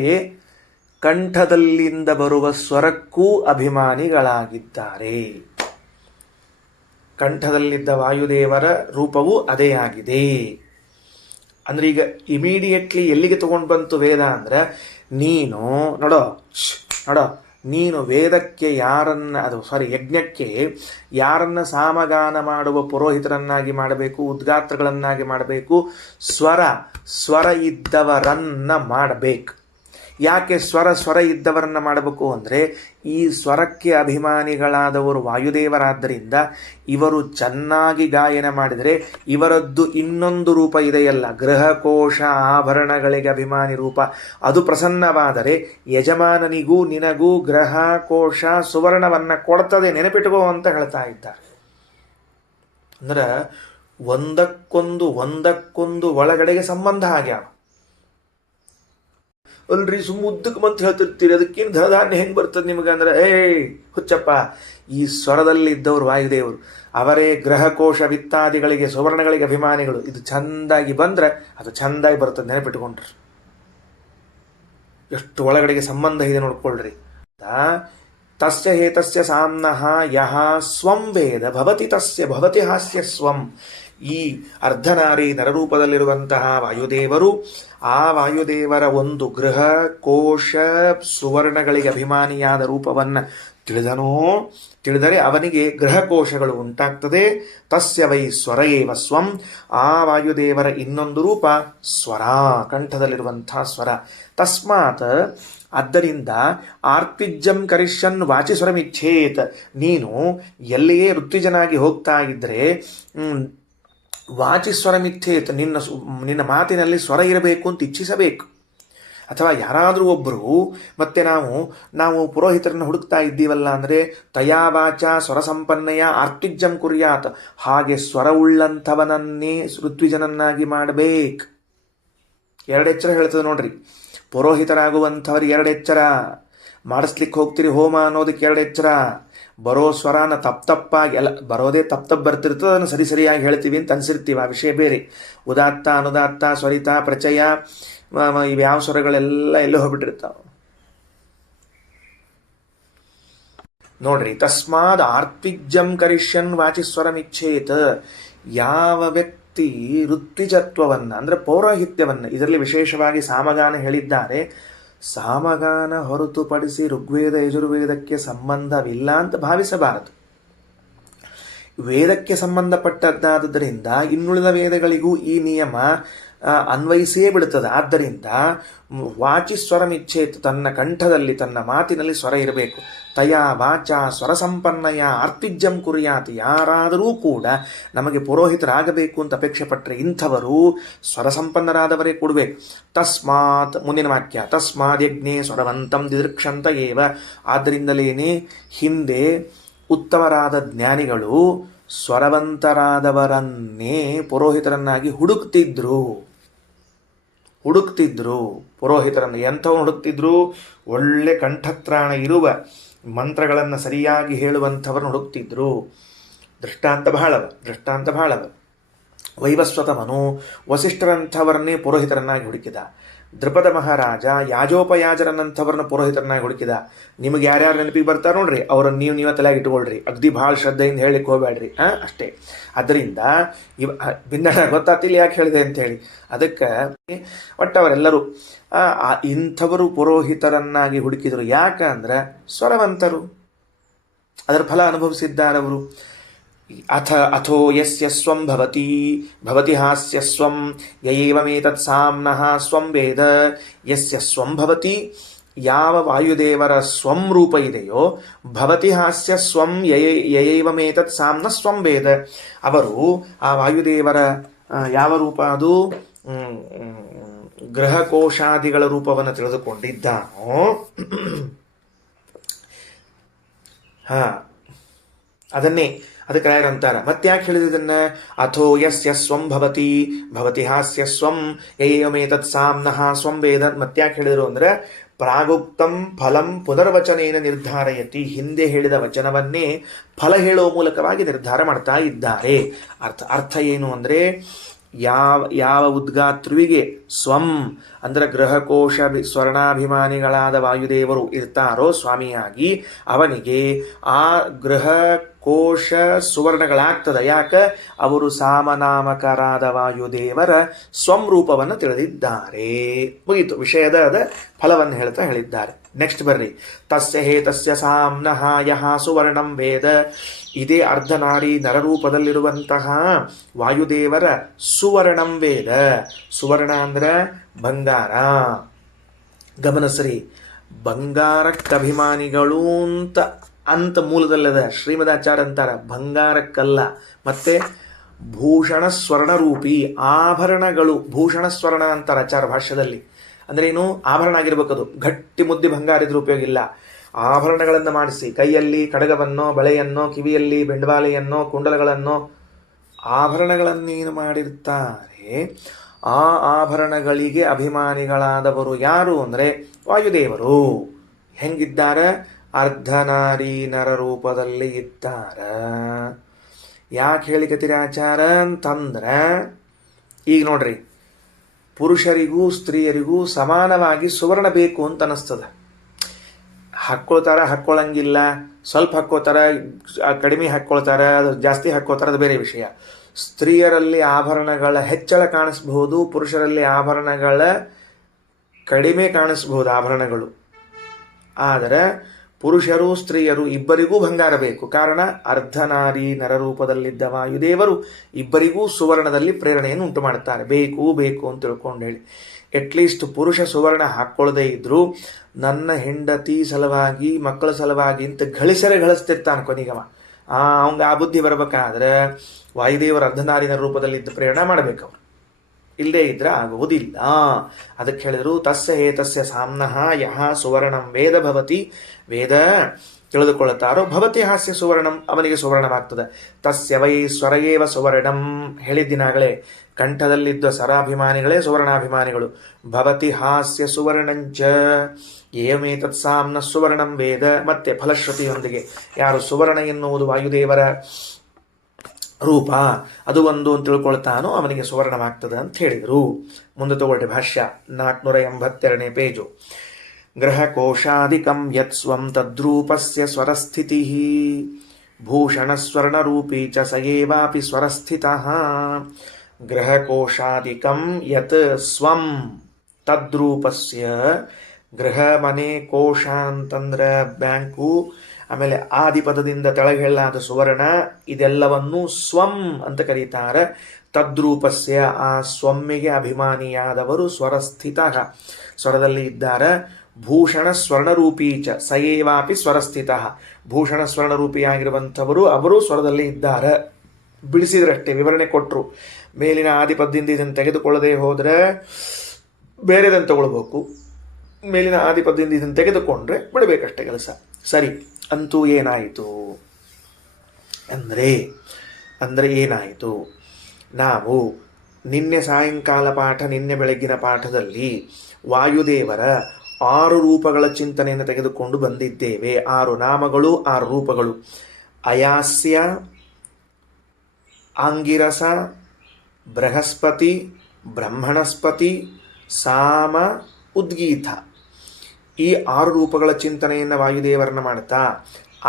ಕಂಠದಲ್ಲಿಂದ ಬರುವ ಸ್ವರಕ್ಕೂ ಅಭಿಮಾನಿಗಳಾಗಿದ್ದಾರೆ. ಕಂಠದಲ್ಲಿದ್ದ ವಾಯುದೇವರ ರೂಪವೂ ಅದೇ ಆಗಿದೆ. ಅಂದ್ರೆ ಈಗ ಇಮಿಡಿಯೇಟ್ಲಿ ಎಲ್ಲಿಗೆ ತಗೊಂಡು ಬಂತು ವೇದ ಅಂದ್ರೆ, ನೀನು ನೋಡೋ ನೀನು ವೇದಕ್ಕೆ ಯಜ್ಞಕ್ಕೆ ಯಾರನ್ನ ಸಾಮಗಾನ ಮಾಡುವ ಪುರೋಹಿತರನ್ನಾಗಿ ಮಾಡಬೇಕು, ಉದ್ಗಾತ್ರಗಳನ್ನಾಗಿ ಮಾಡಬೇಕು? ಸ್ವರ ಇದ್ದವರನ್ನ ಮಾಡಬೇಕು. ಯಾಕೆ ಸ್ವರ ಇದ್ದವರನ್ನ ಮಾಡಬೇಕು ಅಂದರೆ, ಈ ಸ್ವರಕ್ಕೆ ಅಭಿಮಾನಿಗಳಾದವರು ವಾಯುದೇವರಾದ್ದರಿಂದ ಇವರು ಚೆನ್ನಾಗಿ ಗಾಯನ ಮಾಡಿದರೆ ಇವರದ್ದು ಇನ್ನೊಂದು ರೂಪ ಇದೆಯಲ್ಲ, ಗೃಹಕೋಶ ಆಭರಣಗಳಿಗೆ ಅಭಿಮಾನಿ ರೂಪ, ಅದು ಪ್ರಸನ್ನವಾದರೆ ಯಜಮಾನನಿಗೂ ನಿನಗೂ ಗ್ರಹಕೋಶ ಸುವರ್ಣವನ್ನ ಕೊಡ್ತದೆ, ನೆನಪಿಟ್ಟುಕೋ ಅಂತ ಹೇಳ್ತಾ ಇದ್ದಾರೆ. ಅಂದ್ರೆ ಒಂದಕ್ಕೊಂದು ಒಳಗಡೆಗೆ ಸಂಬಂಧ ಆಗ್ಯಾವ ಅಲ್ರಿ. ಉದ್ದಕ್ಕೆ ಮಂತ್ ಹೇಳ್ತಿರ್ತೀರಿ, ಅದಕ್ಕೇನು ಧನಧಾನ್ಯ ಹೆಂಗೆ ಬರ್ತದೆ ನಿಮಗೆ ಅಂದ್ರೆ, ಹುಚ್ಚಪ್ಪ, ಈ ಸ್ವರದಲ್ಲಿ ಇದ್ದವರು ವಾಯುದೇವರು, ಅವರೇ ಗ್ರಹಕೋಶ ವಿತ್ತಾದಿಗಳಿಗೆ ಸುವರ್ಣಗಳಿಗೆ ಅಭಿಮಾನಿಗಳು. ಇದು ಚಂದಾಗಿ ಬಂದ್ರೆ ಅದು ಚಂದಾಗಿ ಬರ್ತದೆ, ನೆನಪಿಟ್ಟುಕೊಂಡ್ರಿ. ಎಷ್ಟು ಒಳಗಡೆಗೆ ಸಂಬಂಧ ಇದೆ ನೋಡ್ಕೊಳ್ರಿ. ತಸ್ಯ ಹೇತಸ್ಯ ಸಾಮ್ನಃ ಯಹ ಸ್ವಂ ವೇದ ಭವತಿ ತಸ್ಯ ಭವತಿ ಹಾಸ್ಯ ಸ್ವಂ. ಈ ಅರ್ಧನಾರಿ ನರರೂಪದಲ್ಲಿರುವಂತಹ ವಾಯುದೇವರು, ಆ ವಾಯುದೇವರ ಒಂದು ಗೃಹ ಕೋಶ ಸುವರ್ಣಗಳಿಗೆ ಅಭಿಮಾನಿಯಾದ ರೂಪವನ್ನು ತಿಳಿದರೆ ಅವನಿಗೆ ಗೃಹಕೋಶಗಳು ಉಂಟಾಗ್ತದೆ. ತಸ್ಯ ವೈ ಸ್ವರ ಏವ ಸ್ವಂ. ಆ ವಾಯುದೇವರ ಇನ್ನೊಂದು ರೂಪ ಸ್ವರ, ಕಂಠದಲ್ಲಿರುವಂತಹ ಸ್ವರ. ತಸ್ಮಾತ್, ಆದ್ದರಿಂದ ಆರ್ತಿಜ್ಯಂ ಕರಿಷ್ಯನ್ ವಾಚಿಸ್ವರಮಿಚ್ಛೇತ್. ನೀನು ಎಲ್ಲಿಯೇ ಋತ್ವಿಜನಾಗಿ ಹೋಗ್ತಾ ಇದ್ರೆ ವಾಚಿಸ್ವರಮಿಚ್ಛೇತ್, ನಿನ್ನ ಮಾತಿನಲ್ಲಿ ಸ್ವರ ಇರಬೇಕು ಅಂತ ಇಚ್ಛಿಸಬೇಕು. ಅಥವಾ ಯಾರಾದರೂ ಒಬ್ಬರು ಮತ್ತೆ ನಾವು ಪುರೋಹಿತರನ್ನು ಹುಡುಕ್ತಾ ಇದ್ದೀವಲ್ಲ ಅಂದರೆ ತಯಾ ವಾಚ ಸ್ವರಸಂಪನ್ನೆಯ ಆರ್ತಿಜ್ಯಂ ಕುರ್ಯಾತ್, ಹಾಗೆ ಸ್ವರವುಳ್ಳಂಥವನನ್ನೇ ಋತ್ವಿಜನನ್ನಾಗಿ ಮಾಡಬೇಕು. ಎರಡೆಚ್ಚರ ಹೇಳ್ತದೆ ನೋಡ್ರಿ. ಪುರೋಹಿತರಾಗುವಂಥವ್ರಿಗೆ ಎರಡೆಚ್ಚರ, ಮಾಡಿಸ್ಲಿಕ್ಕೆ ಹೋಗ್ತೀರಿ ಹೋಮ ಅನ್ನೋದಕ್ಕೆ ಎರಡೆಚ್ಚರ. ಬರೋ ಸ್ವರನ ತಪ್ಪಾಗಿ ಎಲ್ಲ ಬರೋದೇ ತಪ್ಪು ಬರ್ತಿರ್ತದೆ, ಅದನ್ನು ಸರಿಯಾಗಿ ಹೇಳ್ತೀವಿ ಅಂತ ಅನ್ಸಿರ್ತೀವಿ, ಆ ವಿಷಯ ಬೇರೆ. ಉದಾತ್ತ ಅನುದಾತ್ತ ಸ್ವರಿತ ಪ್ರಚಯ ಇವ್ಯಾವ ಸ್ವರಗಳೆಲ್ಲ ಎಲ್ಲೋ ಹೋಗ್ಬಿಟ್ಟಿರ್ತಾವೆ ನೋಡ್ರಿ. ತಸ್ಮಾದ್ ಆರ್ತಿಜ್ಯಂ ಕರಿಷ್ಯನ್ ವಾಚಿಸ್ವರಮಿಚ್ಛೇತ್. ಯಾವ ವ್ಯಕ್ತಿ ಋತ್ವಿಜತ್ವವನ್ನು ಅಂದರೆ ಪೌರೋಹಿತ್ಯವನ್ನು, ಇದರಲ್ಲಿ ವಿಶೇಷವಾಗಿ ಸಾಮಗಾನ ಹೇಳಿದ್ದಾರೆ. ಸಾಮಗಾನ ಹೊರತುಪಡಿಸಿ ಋಗ್ವೇದ ಯಜುರ್ವೇದಕ್ಕೆ ಸಂಬಂಧವಿಲ್ಲ ಅಂತ ಭಾವಿಸಬಾರದು. ವೇದಕ್ಕೆ ಸಂಬಂಧಪಟ್ಟದ್ದಾದ್ದರಿಂದ ಇನ್ನುಳಿದ ವೇದಗಳಿಗೂ ಈ ನಿಯಮ ಅನ್ವಯಿಸಿಯೇ ಬಿಡುತ್ತದೆ. ಆದ್ದರಿಂದ ವಾಚಿಸ್ವರಮಿಚ್ಛೇತ್, ತನ್ನ ಕಂಠದಲ್ಲಿ ತನ್ನ ಮಾತಿನಲ್ಲಿ ಸ್ವರ ಇರಬೇಕು. ತಯಾ ವಾಚ ಸ್ವರ ಸಂಪನ್ನಯ ಆರ್ತಿಜ್ಯಂ ಕುರ್ಯಾತ್. ಯಾರಾದರೂ ಕೂಡ ನಮಗೆ ಪುರೋಹಿತರಾಗಬೇಕು ಅಂತ ಅಪೇಕ್ಷೆ ಪಟ್ಟರೆ ಇಂಥವರು ಸ್ವರಸಂಪನ್ನರಾದವರೇ ಕೊಡಬೇಕು. ತಸ್ಮಾತ್, ಮುಂದಿನ ವಾಕ್ಯ, ತಸ್ಮಾದ್ ಯಜ್ಞೆ ಸ್ವರವಂತಂ ದಿದೃಕ್ಷಂತ ಏವ. ಆದ್ದರಿಂದಲೇನೆ ಹಿಂದೆ ಉತ್ತಮರಾದ ಜ್ಞಾನಿಗಳು ಸ್ವರವಂತರಾದವರನ್ನೇ ಪುರೋಹಿತರನ್ನಾಗಿ ಹುಡುಕ್ತಿದ್ರು. ಪುರೋಹಿತರನ್ನು ಎಂಥವನ್ನು ಹುಡುಕ್ತಿದ್ರು? ಒಳ್ಳೆ ಕಂಠತ್ರಾಣ ಇರುವ ಮಂತ್ರಗಳನ್ನು ಸರಿಯಾಗಿ ಹೇಳುವಂಥವ್ರನ್ನ ಹುಡುಕ್ತಿದ್ರು. ದೃಷ್ಟಾಂತ ಬಹಳವ. ವೈವಸ್ವತಮನು ವಸಿಷ್ಠರಂಥವರನ್ನೇ ಪುರೋಹಿತರನ್ನಾಗಿ ಹುಡುಕಿದ. ದೃಪದ ಮಹಾರಾಜ ಯಾಜೋಪಯಾಜರನ್ನಂಥವ್ರನ್ನ ಪುರೋಹಿತರನ್ನಾಗಿ ಹುಡುಕಿದ. ನಿಮಗೆ ಯಾರ್ಯಾರು ನೆನಪಿಗೆ ಬರ್ತಾರೆ ನೋಡ್ರಿ, ಅವರನ್ನು ನೀವೇ ತಲೆಯಾಗಿ ಇಟ್ಕೊಳ್ರಿ. ಅಗದಿ ಭಾಳ ಶ್ರದ್ಧೆಯಿಂದ ಹೇಳಲಿಕ್ಕೆ ಹೋಗಬೇಡ್ರಿ, ಅಷ್ಟೇ. ಅದರಿಂದ ಭಿನ್ನ ಗೊತ್ತಾತಿಲ್ಲ ಯಾಕೆ ಹೇಳಿದೆ ಅಂಥೇಳಿ. ಅದಕ್ಕೆ ಒಟ್ಟವರೆಲ್ಲರೂ ಇಂಥವರು ಪುರೋಹಿತರನ್ನಾಗಿ ಹುಡುಕಿದರು. ಯಾಕಂದ್ರೆ ಸ್ವರವಂತರು, ಅದರ ಫಲ ಅನುಭವಿಸಿದ್ದಾರವರು. ಅಥೋ ಯಸ್ಯ ಸ್ವಂ ಭವತಿ ಹಾಸ್ಯ ಸ್ವಂ ಯಯೇವಮೇತತ್ ಸಾಮ್ನಃ ಸ್ವಂ ವೇದ. ಯಸ್ಯ ಸ್ವಂ ಭವತಿ, ಯಾವ ವಾಯುದೇವರ ಸ್ವಂ ರೂಪ ಇದೆಯೋ, ಭವತಿ ಹಾಸ್ಯ ಸ್ವಂ ಯಯೇವಮೇತತ್ ಸಾಮ್ನ ಸ್ವಂ ವೇದ. ಅವರು ಆ ವಾಯುದೇವರ ಯಾವ ರೂಪ ಅದು ಗ್ರಹಕೋಶಾದಿಗಳ ರೂಪವನ್ನು ತಿಳಿದುಕೊಂಡಿದ್ದಾನೋ ಅದಕ್ಕೆ ಯಾರಂತಾರ. ಮತ್ತ್ಯಾಕೆ ಹೇಳಿದನ್ನ? ಅಥೋ ಯಸ್ಯ ಸ್ವಂ ಭವತಿ ಹಾಸ್ಯ ಸ್ವಂ ಯಯೇವಮೇತತ್ ಸಾಮ್ನಃ ಸ್ವಂ ವೇದ. ಮತ್ತ್ಯಾಕೆ ಹೇಳಿದರು ಅಂದ್ರೆ ಪ್ರಾಗುಕ್ತಂ ಫಲಂ ಪುನರ್ವಚನೇನ ನಿರ್ಧಾರಯತಿ. ಹಿಂದೆ ಹೇಳಿದ ವಚನವನ್ನೇ ಫಲ ಹೇಳುವ ಮೂಲಕವಾಗಿ ನಿರ್ಧಾರ ಮಾಡ್ತಾ ಇದ್ದಾರೆ. ಅರ್ಥ ಏನು ಅಂದರೆ ಯಾವ ಉದ್ಗಾತೃವಿಗೆ ಸ್ವಂ ಅಂದ್ರೆ ಗ್ರಹಕೋಶ ಸ್ವರ್ಣಾಭಿಮಾನಿಗಳಾದ ವಾಯುದೇವರು ಇರ್ತಾರೋ ಸ್ವಾಮಿಯಾಗಿ, ಅವನಿಗೆ ಆ ಗ್ರಹಕೋಶ ಸುವರ್ಣಗಳಾಗ್ತದೆ. ಯಾಕೆ? ಅವರು ಸಾಮನಾಮಕರಾದ ವಾಯುದೇವರ ಸ್ವಂ ರೂಪವನ್ನು ತಿಳಿದಿದ್ದಾರೆ. ಮುಗೀತು, ವಿಷಯದ ಫಲವನ್ನು ಹೇಳಿದ್ದಾರೆ. ನೆಕ್ಸ್ಟ್ ಬರ್ರಿ. ತಸ್ಯ ಹೇತಸ್ಯ ಸಾಮ್ನಃ ಯಃ ಸುವರ್ಣಂ ವೇದ. ಇದೇ ಅರ್ಧನಾರಿ ನರರೂಪದಲ್ಲಿರುವಂತಹ ವಾಯುದೇವರ ಸುವರ್ಣಂ ವೇದ. ಸುವರ್ಣ ಅಂದ್ರೆ ಬಂಗಾರ. ಗಮನಿಸ್ರಿ, ಬಂಗಾರಕ್ಕಭಿಮಾನಿಗಳು ಅಂತ ಮೂಲದಲ್ಲದ ಶ್ರೀಮದಾಚಾರ್ಯ ಅಂತಾರ, ಬಂಗಾರಕ್ಕಲ್ಲ. ಮತ್ತೆ ಭೂಷಣ ಸ್ವರ್ಣ ರೂಪಿ ಆಭರಣಗಳು, ಭೂಷಣ ಸ್ವರ್ಣ ಅಂತಾರ ಆಚಾರ ಭಾಷ್ಯದಲ್ಲಿ. ಅಂದ್ರೆ ಏನು? ಆಭರಣ ಆಗಿರ್ಬೇಕದು, ಗಟ್ಟಿ ಮುದ್ದೆ ಬಂಗಾರ ಇದ್ರ ಉಪಯೋಗ ಇಲ್ಲ. ಆಭರಣಗಳನ್ನು ಮಾಡಿಸಿ, ಕೈಯಲ್ಲಿ ಕಡಗವನ್ನೋ, ಬಳೆಯನ್ನೋ, ಕಿವಿಯಲ್ಲಿ ಬೆಂಡವಾಲೆಯನ್ನೋ, ಕುಂಡಲಗಳನ್ನೋ, ಆಭರಣಗಳನ್ನೇನು ಮಾಡಿರ್ತಾರೆ. ಆ ಆಭರಣಗಳಿಗೆ ಅಭಿಮಾನಿಗಳಾದವರು ಯಾರು ಅಂದರೆ ವಾಯುದೇವರು. ಹೆಂಗಿದ್ದಾರೆ? ಅರ್ಧನಾರಿ ನರ ರೂಪದಲ್ಲಿ ಇದ್ದಾರ. ಯಾಕೆ ಹೇಳಿಕತ್ತೀರಿ ಆಚಾರ ಅಂತಂದ್ರೆ, ಈಗ ನೋಡ್ರಿ, ಪುರುಷರಿಗೂ ಸ್ತ್ರೀಯರಿಗೂ ಸಮಾನವಾಗಿ ಸುವರ್ಣ ಬೇಕು ಅಂತ ಅನಿಸ್ತದೆ. ಹಾಕ್ಕೊಳ್ತಾರ, ಹಾಕ್ಕೊಳ್ಳಂಗಿಲ್ಲ, ಸ್ವಲ್ಪ ಹಾಕ್ಕೋತಾರ, ಕಡಿಮೆ ಹಾಕ್ಕೊಳ್ತಾರ, ಅದು ಜಾಸ್ತಿ ಹಾಕ್ಕೋತಾರ, ಅದು ಬೇರೆ ವಿಷಯ. ಸ್ತ್ರೀಯರಲ್ಲಿ ಆಭರಣಗಳ ಹೆಚ್ಚಳ ಕಾಣಿಸ್ಬಹುದು, ಪುರುಷರಲ್ಲಿ ಆಭರಣಗಳ ಕಡಿಮೆ ಕಾಣಿಸ್ಬಹುದು ಆಭರಣಗಳು. ಆದರೆ ಪುರುಷರು ಸ್ತ್ರೀಯರು ಇಬ್ಬರಿಗೂ ಬಂಗಾರ ಬೇಕು. ಕಾರಣ ಅರ್ಧನಾರಿ ನರರೂಪದಲ್ಲಿದ್ದ ವಾಯುದೇವರು ಇಬ್ಬರಿಗೂ ಸುವರ್ಣದಲ್ಲಿ ಪ್ರೇರಣೆಯನ್ನು ಉಂಟು ಮಾಡುತ್ತಾರೆ. ಬೇಕು ಅಂತ ತಿಳ್ಕೊಂಡು ಹೇಳಿ. ಅಟ್ಲೀಸ್ಟ್ ಪುರುಷ ಸುವರ್ಣ ಹಾಕ್ಕೊಳ್ಳದೆ ಇದ್ರು ನನ್ನ ಹೆಂಡತಿ ಸಲುವಾಗಿ, ಮಕ್ಕಳ ಸಲುವಾಗಿ ಅಂತ ಗಳಿಸ್ತಿರ್ತಾನೆ ಕೊನೆಗವ. ಅವಂಗ ಆ ಬುದ್ಧಿ ಬರಬೇಕಾದ್ರೆ ವಾಯುದೇವರ ಅರ್ಧನಾರಿನ ರೂಪದಲ್ಲಿದ್ದ ಪ್ರೇರಣೆ ಮಾಡಬೇಕವ್ರು. ಇಲ್ಲದೇ ಇದ್ರೆ ಆಗುವುದಿಲ್ಲ. ಅದಕ್ಕೆ ಹೇಳಿದ್ರು ತಸ್ಯ ಹೇತಸ್ಯ ಸಾಮ್ನಃ ಯಹ ಸುವರ್ಣಂ ವೇದ ಭವತಿ, ವೇದ ತಿಳಿದುಕೊಳ್ಳುತ್ತಾರೋ ಭವತಿ ಹಾಸ್ಯ ಸುವರ್ಣಂ, ಅವನಿಗೆ ಸುವರ್ಣವಾಗ್ತದೆ. ತಸ್ಯ ವೈ ಸ್ವರಯೇವ ಸುವರ್ಣಂ, ಹೇಳಿದ್ದಿನಾಗಲೇ ಕಂಠದಲ್ಲಿದ್ದ ಸರಾಭಿಮಾನಿಗಳೇ ಸುವರ್ಣಾಭಿಮಾನಿಗಳು. ಭವತಿ ಹಾಸ್ಯ ಸುವರ್ಣಂಚ ಏಮೇತತ್ ಸಾಮ್ನ ಸುವರ್ಣಂ ವೇದ, ಮತ್ತೆ ಫಲಶ್ರುತಿಯೊಂದಿಗೆ ಯಾರು ಸುವರ್ಣ ಎನ್ನುವುದು ವಾಯುದೇವರ ರೂಪ, ಅದು ಒಂದು ಅಂತ ತಿಳ್ಕೊಳ್ತಾನೋ ಅವನಿಗೆ ಸುವರ್ಣವಾಗ್ತದೆ ಅಂತ ಹೇಳಿದರು. ಮುಂದೆ ತಗೊಳ್ಳಿ ಭಾಷ್ಯ 482 ಪೇಜು. ಗ್ರಹಕೋಶಾದಿಕಂ ಯತ್ ಸ್ವಂ ತದ್ರೂಪಸ್ಯ ಸ್ವರಸ್ಥಿತಿ ಭೂಷಣಸ್ವರ್ಣರೂಪೀ ಚ ಸಯೇವಾಪಿ ಸ್ವರಸ್ಥಿತಃ. ಗ್ರಹಕೋಶಾದಿಕಂ ಯತ್ ಸ್ವಂ ತದ್ರೂಪಸ್ಯ, ಗೃಹ ಮನೆ, ಕೋಶ ಅಂತಂದ್ರೆ ಬ್ಯಾಂಕು, ಆಮೇಲೆ ಆದಿಪದದಿಂದ ತೆಳಗೆ ಹೇಳಲಾದ ಸುವರ್ಣ, ಇದೆಲ್ಲವನ್ನು ಸ್ವಂ ಅಂತ ಕರೀತಾರೆ. ತದ್ರೂಪಸ್ಯ, ಆ ಸ್ವಮ್ಮಿಗೆ ಅಭಿಮಾನಿಯಾದವರು ಸ್ವರಸ್ಥಿತ, ಸ್ವರದಲ್ಲಿ ಇದ್ದಾರೆ. ಭೂಷಣ ಸ್ವರ್ಣರೂಪೀಚ ಸಯೇವಾಪಿ ಸ್ವರಸ್ಥಿತ, ಭೂಷಣ ಸ್ವರ್ಣರೂಪಿಯಾಗಿರುವಂಥವರು ಅವರು ಸ್ವರದಲ್ಲಿ ಇದ್ದಾರೆ. ಬಿಡಿಸಿದ್ರಷ್ಟೇ, ವಿವರಣೆ ಕೊಟ್ಟರು. ಮೇಲಿನ ಆದಿಪದ್ದಿಂದ ಇದನ್ನು ತೆಗೆದುಕೊಳ್ಳದೆ ಹೋದರೆ ಬೇರೆದನ್ನು ತಗೊಳ್ಬೇಕು, ಮೇಲಿನ ಆದಿಪದ್ದಿಂದ ಇದನ್ನು ತೆಗೆದುಕೊಂಡ್ರೆ ಬಿಡಬೇಕಷ್ಟೇ ಕೆಲಸ. ಸರಿ, ಅಂತೂ ಏನಾಯಿತು ಅಂದರೆ ಏನಾಯಿತು? ನಾವು ನಿನ್ನೆ ಸಾಯಂಕಾಲ ಪಾಠ, ನಿನ್ನೆ ಬೆಳಗ್ಗಿನ ಪಾಠದಲ್ಲಿ ವಾಯುದೇವರ 6 ರೂಪಗಳ ಚಿಂತನೆಯನ್ನು ತೆಗೆದುಕೊಂಡು ಬಂದಿದ್ದೇವೆ. 6 ನಾಮಗಳು, 6 ರೂಪಗಳು. ಅಯಾಸ್ಯ, ಆಂಗಿರಸ, ಬೃಹಸ್ಪತಿ, ಬ್ರಹ್ಮಣಸ್ಪತಿ, ಸಾಮ, ಉದ್ಗೀತ. ಈ 6 ರೂಪಗಳ ಚಿಂತನೆಯನ್ನು ವಾಯುದೇವರನ್ನ ಮಾಡ್ತಾ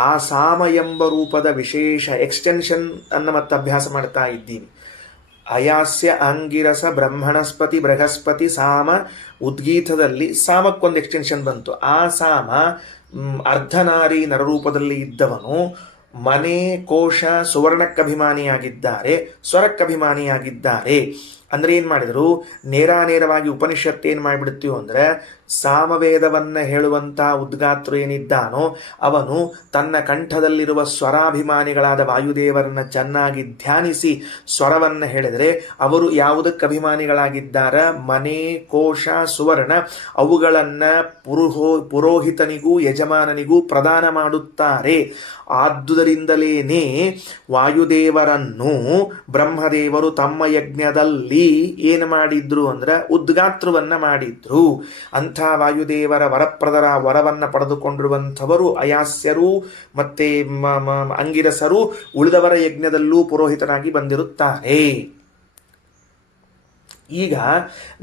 ಆ ಸಾಮ ಎಂಬ ರೂಪದ ವಿಶೇಷ ಎಕ್ಸ್ಟೆನ್ಷನ್ ಅನ್ನು ಮತ್ತೆ ಅಭ್ಯಾಸ ಮಾಡ್ತಾ ಇದ್ದೀವಿ. ಅಯಾಸ್ಯ, ಅಂಗಿರಸ, ಬ್ರಹ್ಮಣಸ್ಪತಿ, ಬೃಹಸ್ಪತಿ, ಸಾಮ, ಉದ್ಗೀತದಲ್ಲಿ ಸಾಮಕ್ಕೊಂದು ಎಕ್ಸ್ಟೆನ್ಷನ್ ಬಂತು. ಆ ಸಾಮ ಅರ್ಧನಾರಿ ನರರೂಪದಲ್ಲಿ ಇದ್ದವನು ಮನೆ, ಕೋಶ, ಸುವರ್ಣಕ್ಕಭಿಮಾನಿಯಾಗಿದ್ದಾರೆ, ಸ್ವರಕ್ಕಭಿಮಾನಿಯಾಗಿದ್ದಾರೆ. ಅಂದರೆ ಏನು ಮಾಡಿದರು? ನೇರವಾಗಿ ಉಪನಿಷತ್ತು ಏನು ಮಾಡಿಬಿಡ್ತೀವಿ ಅಂದರೆ, ಸಾಮವೇದವನ್ನು ಹೇಳುವಂಥ ಉದ್ಗಾತೃ ಏನಿದ್ದಾನೋ ಅವನು ತನ್ನ ಕಂಠದಲ್ಲಿರುವ ಸ್ವರಾಭಿಮಾನಿಗಳಾದ ವಾಯುದೇವರನ್ನು ಚೆನ್ನಾಗಿ ಧ್ಯಾನಿಸಿ ಸ್ವರವನ್ನು ಹೇಳಿದರೆ ಅವರು ಯಾವುದಕ್ಕೆ ಅಭಿಮಾನಿಗಳಾಗಿದ್ದಾರೆ? ಮನೆ, ಕೋಶ, ಸುವರ್ಣ, ಅವುಗಳನ್ನು ಪುರೋಹಿತನಿಗೂ ಯಜಮಾನನಿಗೂ ಪ್ರದಾನ ಮಾಡುತ್ತಾರೆ. ಆದುದರಿಂದಲೇನೇ ವಾಯುದೇವರನ್ನು ಬ್ರಹ್ಮದೇವರು ತಮ್ಮ ಯಜ್ಞದಲ್ಲಿ ಏನು ಮಾಡಿದ್ರು ಅಂದ್ರೆ ಉದ್ಗಾತ್ರವನ್ನ ಮಾಡಿದ್ರು. ಅಂಥ ವಾಯುದೇವರ ವರಪ್ರದರ ವರವನ್ನ ಪಡೆದುಕೊಂಡಿರುವಂಥವರು ಅಯಾಸ್ಯರು ಮತ್ತೆ ಅಂಗಿರಸರು ಉಳಿದವರ ಯಜ್ಞದಲ್ಲೂ ಪುರೋಹಿತರಾಗಿ ಬಂದಿರುತ್ತಾರೆ. ಈಗ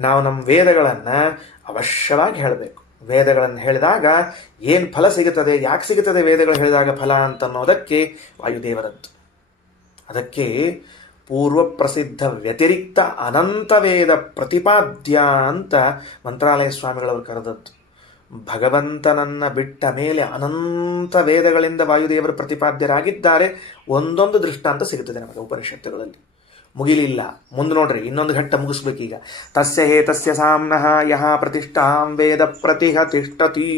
ನಾವು ನಮ್ಮ ವೇದಗಳನ್ನ ಅವಶ್ಯವಾಗಿ ಹೇಳಬೇಕು. ವೇದಗಳನ್ನು ಹೇಳಿದಾಗ ಏನು ಫಲ ಸಿಗುತ್ತದೆ, ಯಾಕೆ ಸಿಗುತ್ತದೆ ವೇದಗಳು ಹೇಳಿದಾಗ ಫಲ ಅಂತನ್ನೋದಕ್ಕೆ ವಾಯುದೇವರದ್ದು. ಅದಕ್ಕೆ ಪೂರ್ವ ಪ್ರಸಿದ್ಧ ವ್ಯತಿರಿಕ್ತ ಅನಂತ ವೇದ ಪ್ರತಿಪಾದ್ಯ ಅಂತ ಮಂತ್ರಾಲಯ ಸ್ವಾಮಿಗಳವರು ಕರೆದದ್ದು. ಭಗವಂತನನ್ನ ಬಿಟ್ಟ ಮೇಲೆ ಅನಂತ ವೇದಗಳಿಂದ ವಾಯುದೇವರು ಪ್ರತಿಪಾದ್ಯರಾಗಿದ್ದಾರೆ. ಒಂದೊಂದು ದೃಷ್ಟಾಂತ ಸಿಗುತ್ತದೆ ನಮಗೆ ಉಪನಿಷತ್ತುಗಳಲ್ಲಿ. ಮುಗಿಲಿಲ್ಲ, ಮುಂದೆ ನೋಡ್ರಿ, ಇನ್ನೊಂದು ಘಟ್ಟ ಮುಗಿಸ್ಬೇಕೀಗ. ತಸ್ಯ ಹೇತಸ್ಯ ಸಾಮ್ನಃ ಯಹ ಪ್ರತಿಷ್ಠಾಂ ವೇದ ಪ್ರತಿಹ ತಿಷ್ಠತಿ.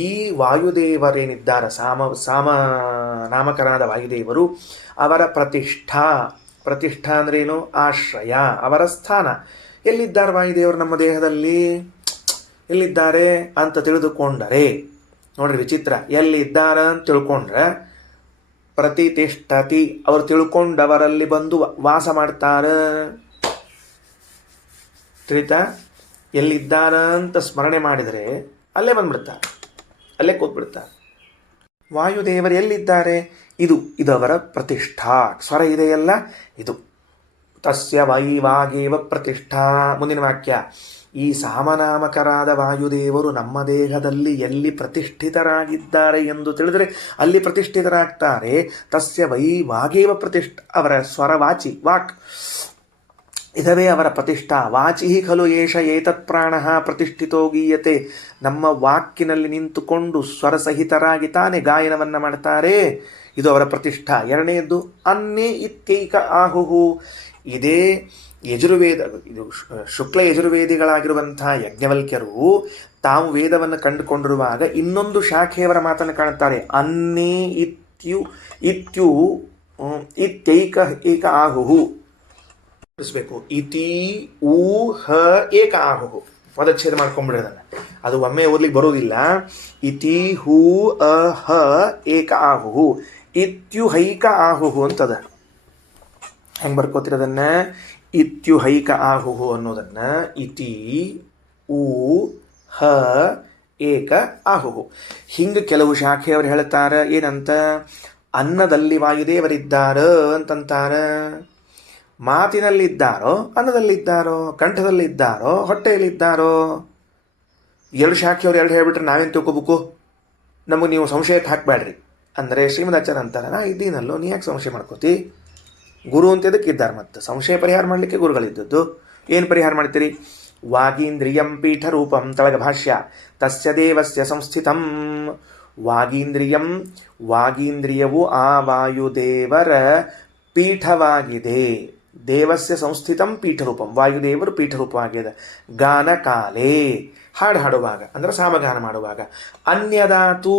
ಈ ವಾಯುದೇವರೇನಿದ್ದಾರೆ, ಸಾಮ ನಾಮಕರಾದ ವಾಯುದೇವರು, ಅವರ ಪ್ರತಿಷ್ಠಾ ಅಂದ್ರೇನು? ಆಶ್ರಯ, ಅವರ ಸ್ಥಾನ. ಎಲ್ಲಿದ್ದಾರೆ ವಾಯುದೇವರು ನಮ್ಮ ದೇಹದಲ್ಲಿ? ಎಲ್ಲಿದ್ದಾರೆ ಅಂತ ತಿಳಿದುಕೊಂಡರೆ ನೋಡ್ರಿ ವಿಚಿತ್ರ. ಎಲ್ಲಿದ್ದಾರೆ ಅಂತ ತಿಳ್ಕೊಂಡ್ರೆ ಪ್ರತಿಷ್ಠತಿ, ಅವರು ತಿಳ್ಕೊಂಡವರಲ್ಲಿ ಬಂದು ವಾಸ ಮಾಡ್ತಾರ. ತಿಳಿತಾ? ಎಲ್ಲಿದ್ದಾರ ಅಂತ ಸ್ಮರಣೆ ಮಾಡಿದರೆ ಅಲ್ಲೇ ಬಂದ್ಬಿಡ್ತಾರೆ, ಅಲ್ಲೇ ಕೂತ್ಬಿಡ್ತಾರೆ. ವಾಯುದೇವರು ಎಲ್ಲಿದ್ದಾರೆ? ಇದು ಅವರ ಪ್ರತಿಷ್ಠಾ. ಸ್ವರ ಇದೆಯಲ್ಲ, ಇದು ತಸ್ಯ ವೈವಾಗೇವ ಪ್ರತಿಷ್ಠಾ. ಮುಂದಿನ ವಾಕ್ಯ, ಈ ಸಾಮನಾಮಕರಾದ ವಾಯುದೇವರು ನಮ್ಮ ದೇಹದಲ್ಲಿ ಎಲ್ಲಿ ಪ್ರತಿಷ್ಠಿತರಾಗಿದ್ದಾರೆ ಎಂದು ತಿಳಿದರೆ ಅಲ್ಲಿ ಪ್ರತಿಷ್ಠಿತರಾಗ್ತಾರೆ. ತಸ್ಯ ವೈವಾಗೇವ ಪ್ರತಿಷ್ಠ, ಅವರ ಸ್ವರವಾಚಿ, ವಾಕ್ ಇದವೇ ಅವರ ಪ್ರತಿಷ್ಠಾ. ವಾಚಿ ಖಲು ಏಷ ಏತತ್ ಪ್ರಾಣ ಪ್ರತಿಷ್ಠಿತೋ ಗೀಯತೆ. ನಮ್ಮ ವಾಕ್ಕಿನಲ್ಲಿ ನಿಂತುಕೊಂಡು ಸ್ವರಸಹಿತರಾಗಿ ತಾನೇ ಗಾಯನವನ್ನು ಮಾಡ್ತಾರೆ. ಇದು ಅವರ ಪ್ರತಿಷ್ಠಾ. ಎರಡನೆಯದ್ದು ಅನ್ನೇ ಇತ್ಯೈಕ ಆಹುಹು. ಇದೇ ಯಜುರ್ವೇದ, ಇದು ಶುಕ್ಲ ಯಜುರ್ವೇದಿಗಳಾಗಿರುವಂತಹ ಯಜ್ಞವಲ್ಕ್ಯರು ತಾವು ವೇದವನ್ನು ಕಂಡುಕೊಂಡಿರುವಾಗ ಇನ್ನೊಂದು ಶಾಖೆಯವರ ಮಾತನ್ನು ಕಾಣುತ್ತಾರೆ. ಅನ್ನೇ ಇತ್ಯೈಕ ಆಹುಹು. ಬಿಡಿಸ್ಬೇಕು. ಇತಿ ಊ ಹ ಏಕ ಆಹುಹು, ಪದಚ್ಛೇದ ಮಾಡ್ಕೊಂಡ್ಬಿಡ್ರಿ ಅದನ್ನ, ಅದು ಒಮ್ಮೆ ಓದ್ಲಿಕ್ಕೆ ಬರೋದಿಲ್ಲ. ಇತಿ ಹೂ ಅ ಹ ಏಕ ಆಹುಹು, ಇತ್ಯುಹೈಕ ಆಹುಹು ಅಂತದ. ಹೆಂಗ್ ಬರ್ಕೋತೀರ ಅದನ್ನ? ಇತ್ಯುಹೈಕ ಆಹುಹು ಅನ್ನೋದನ್ನ ಇತಿ ಊ ಹ ಏಕ ಆಹುಹು. ಹಿಂಗ ಕೆಲವು ಶಾಖೆಯವರು ಹೇಳ್ತಾರ ಏನಂತ, ಅನ್ನದಲ್ಲಿ ವಾಯುದೇವರಿದ್ದಾರ ಅಂತಂತಾರ. ಮಾತಿನಲ್ಲಿದ್ದಾರೋ, ಅನ್ನದಲ್ಲಿದ್ದಾರೋ, ಕಂಠದಲ್ಲಿದ್ದಾರೋ, ಹೊಟ್ಟೆಯಲ್ಲಿದ್ದಾರೋ? ಎರಡು ಶಾಖೆಯವ್ರು ಎರಡು ಹೇಳ್ಬಿಟ್ರೆ ನಾವೇನು ತಿಳ್ಕೊಬೇಕು? ನಮಗೆ ನೀವು ಸಂಶಯಕ್ಕೆ ಹಾಕಬೇಡ್ರಿ ಅಂದರೆ ಶ್ರೀಮದಾಚಾರ್ಯ ಅಂತಾರೆ, ನಾ ಇದ್ದೀನಲ್ಲೋ, ನೀ ಯಾಕೆ ಸಂಶಯ ಮಾಡ್ಕೋತಿ? ಗುರು ಅಂತ ಎದಕ್ಕೆ ಇದ್ದಾರೆ? ಮತ್ತು ಸಂಶಯ ಪರಿಹಾರ ಮಾಡಲಿಕ್ಕೆ ಗುರುಗಳಿದ್ದದ್ದು. ಏನು ಪರಿಹಾರ ಮಾಡ್ತೀರಿ? ವಾಗೀಂದ್ರಿಯಂ ಪೀಠರೂಪಂ, ತಳಗ ಭಾಷ್ಯ, ತಸ್ಯ ದೇವಸ್ಯ ಸಂಸ್ಥಿತಂ. ವಾಗೀಂದ್ರಿಯಂ, ವಾಗೀಂದ್ರಿಯವು ಆ ವಾಯುದೇವರ ಪೀಠವಾಗಿದೆ. ದೇವಸ್ಯ ಸಂಸ್ಥಿತಂ ಪೀಠರೂಪಂ, ವಾಯುದೇವರು ಪೀಠರೂಪವಾಗಿದೆ. ಗಾನ ಕಾಲೇ, ಹಾಡು ಹಾಡುವಾಗ ಅಂದರೆ ಸಾಮಗಾನ ಮಾಡುವಾಗ. ಅನ್ಯದಾತು,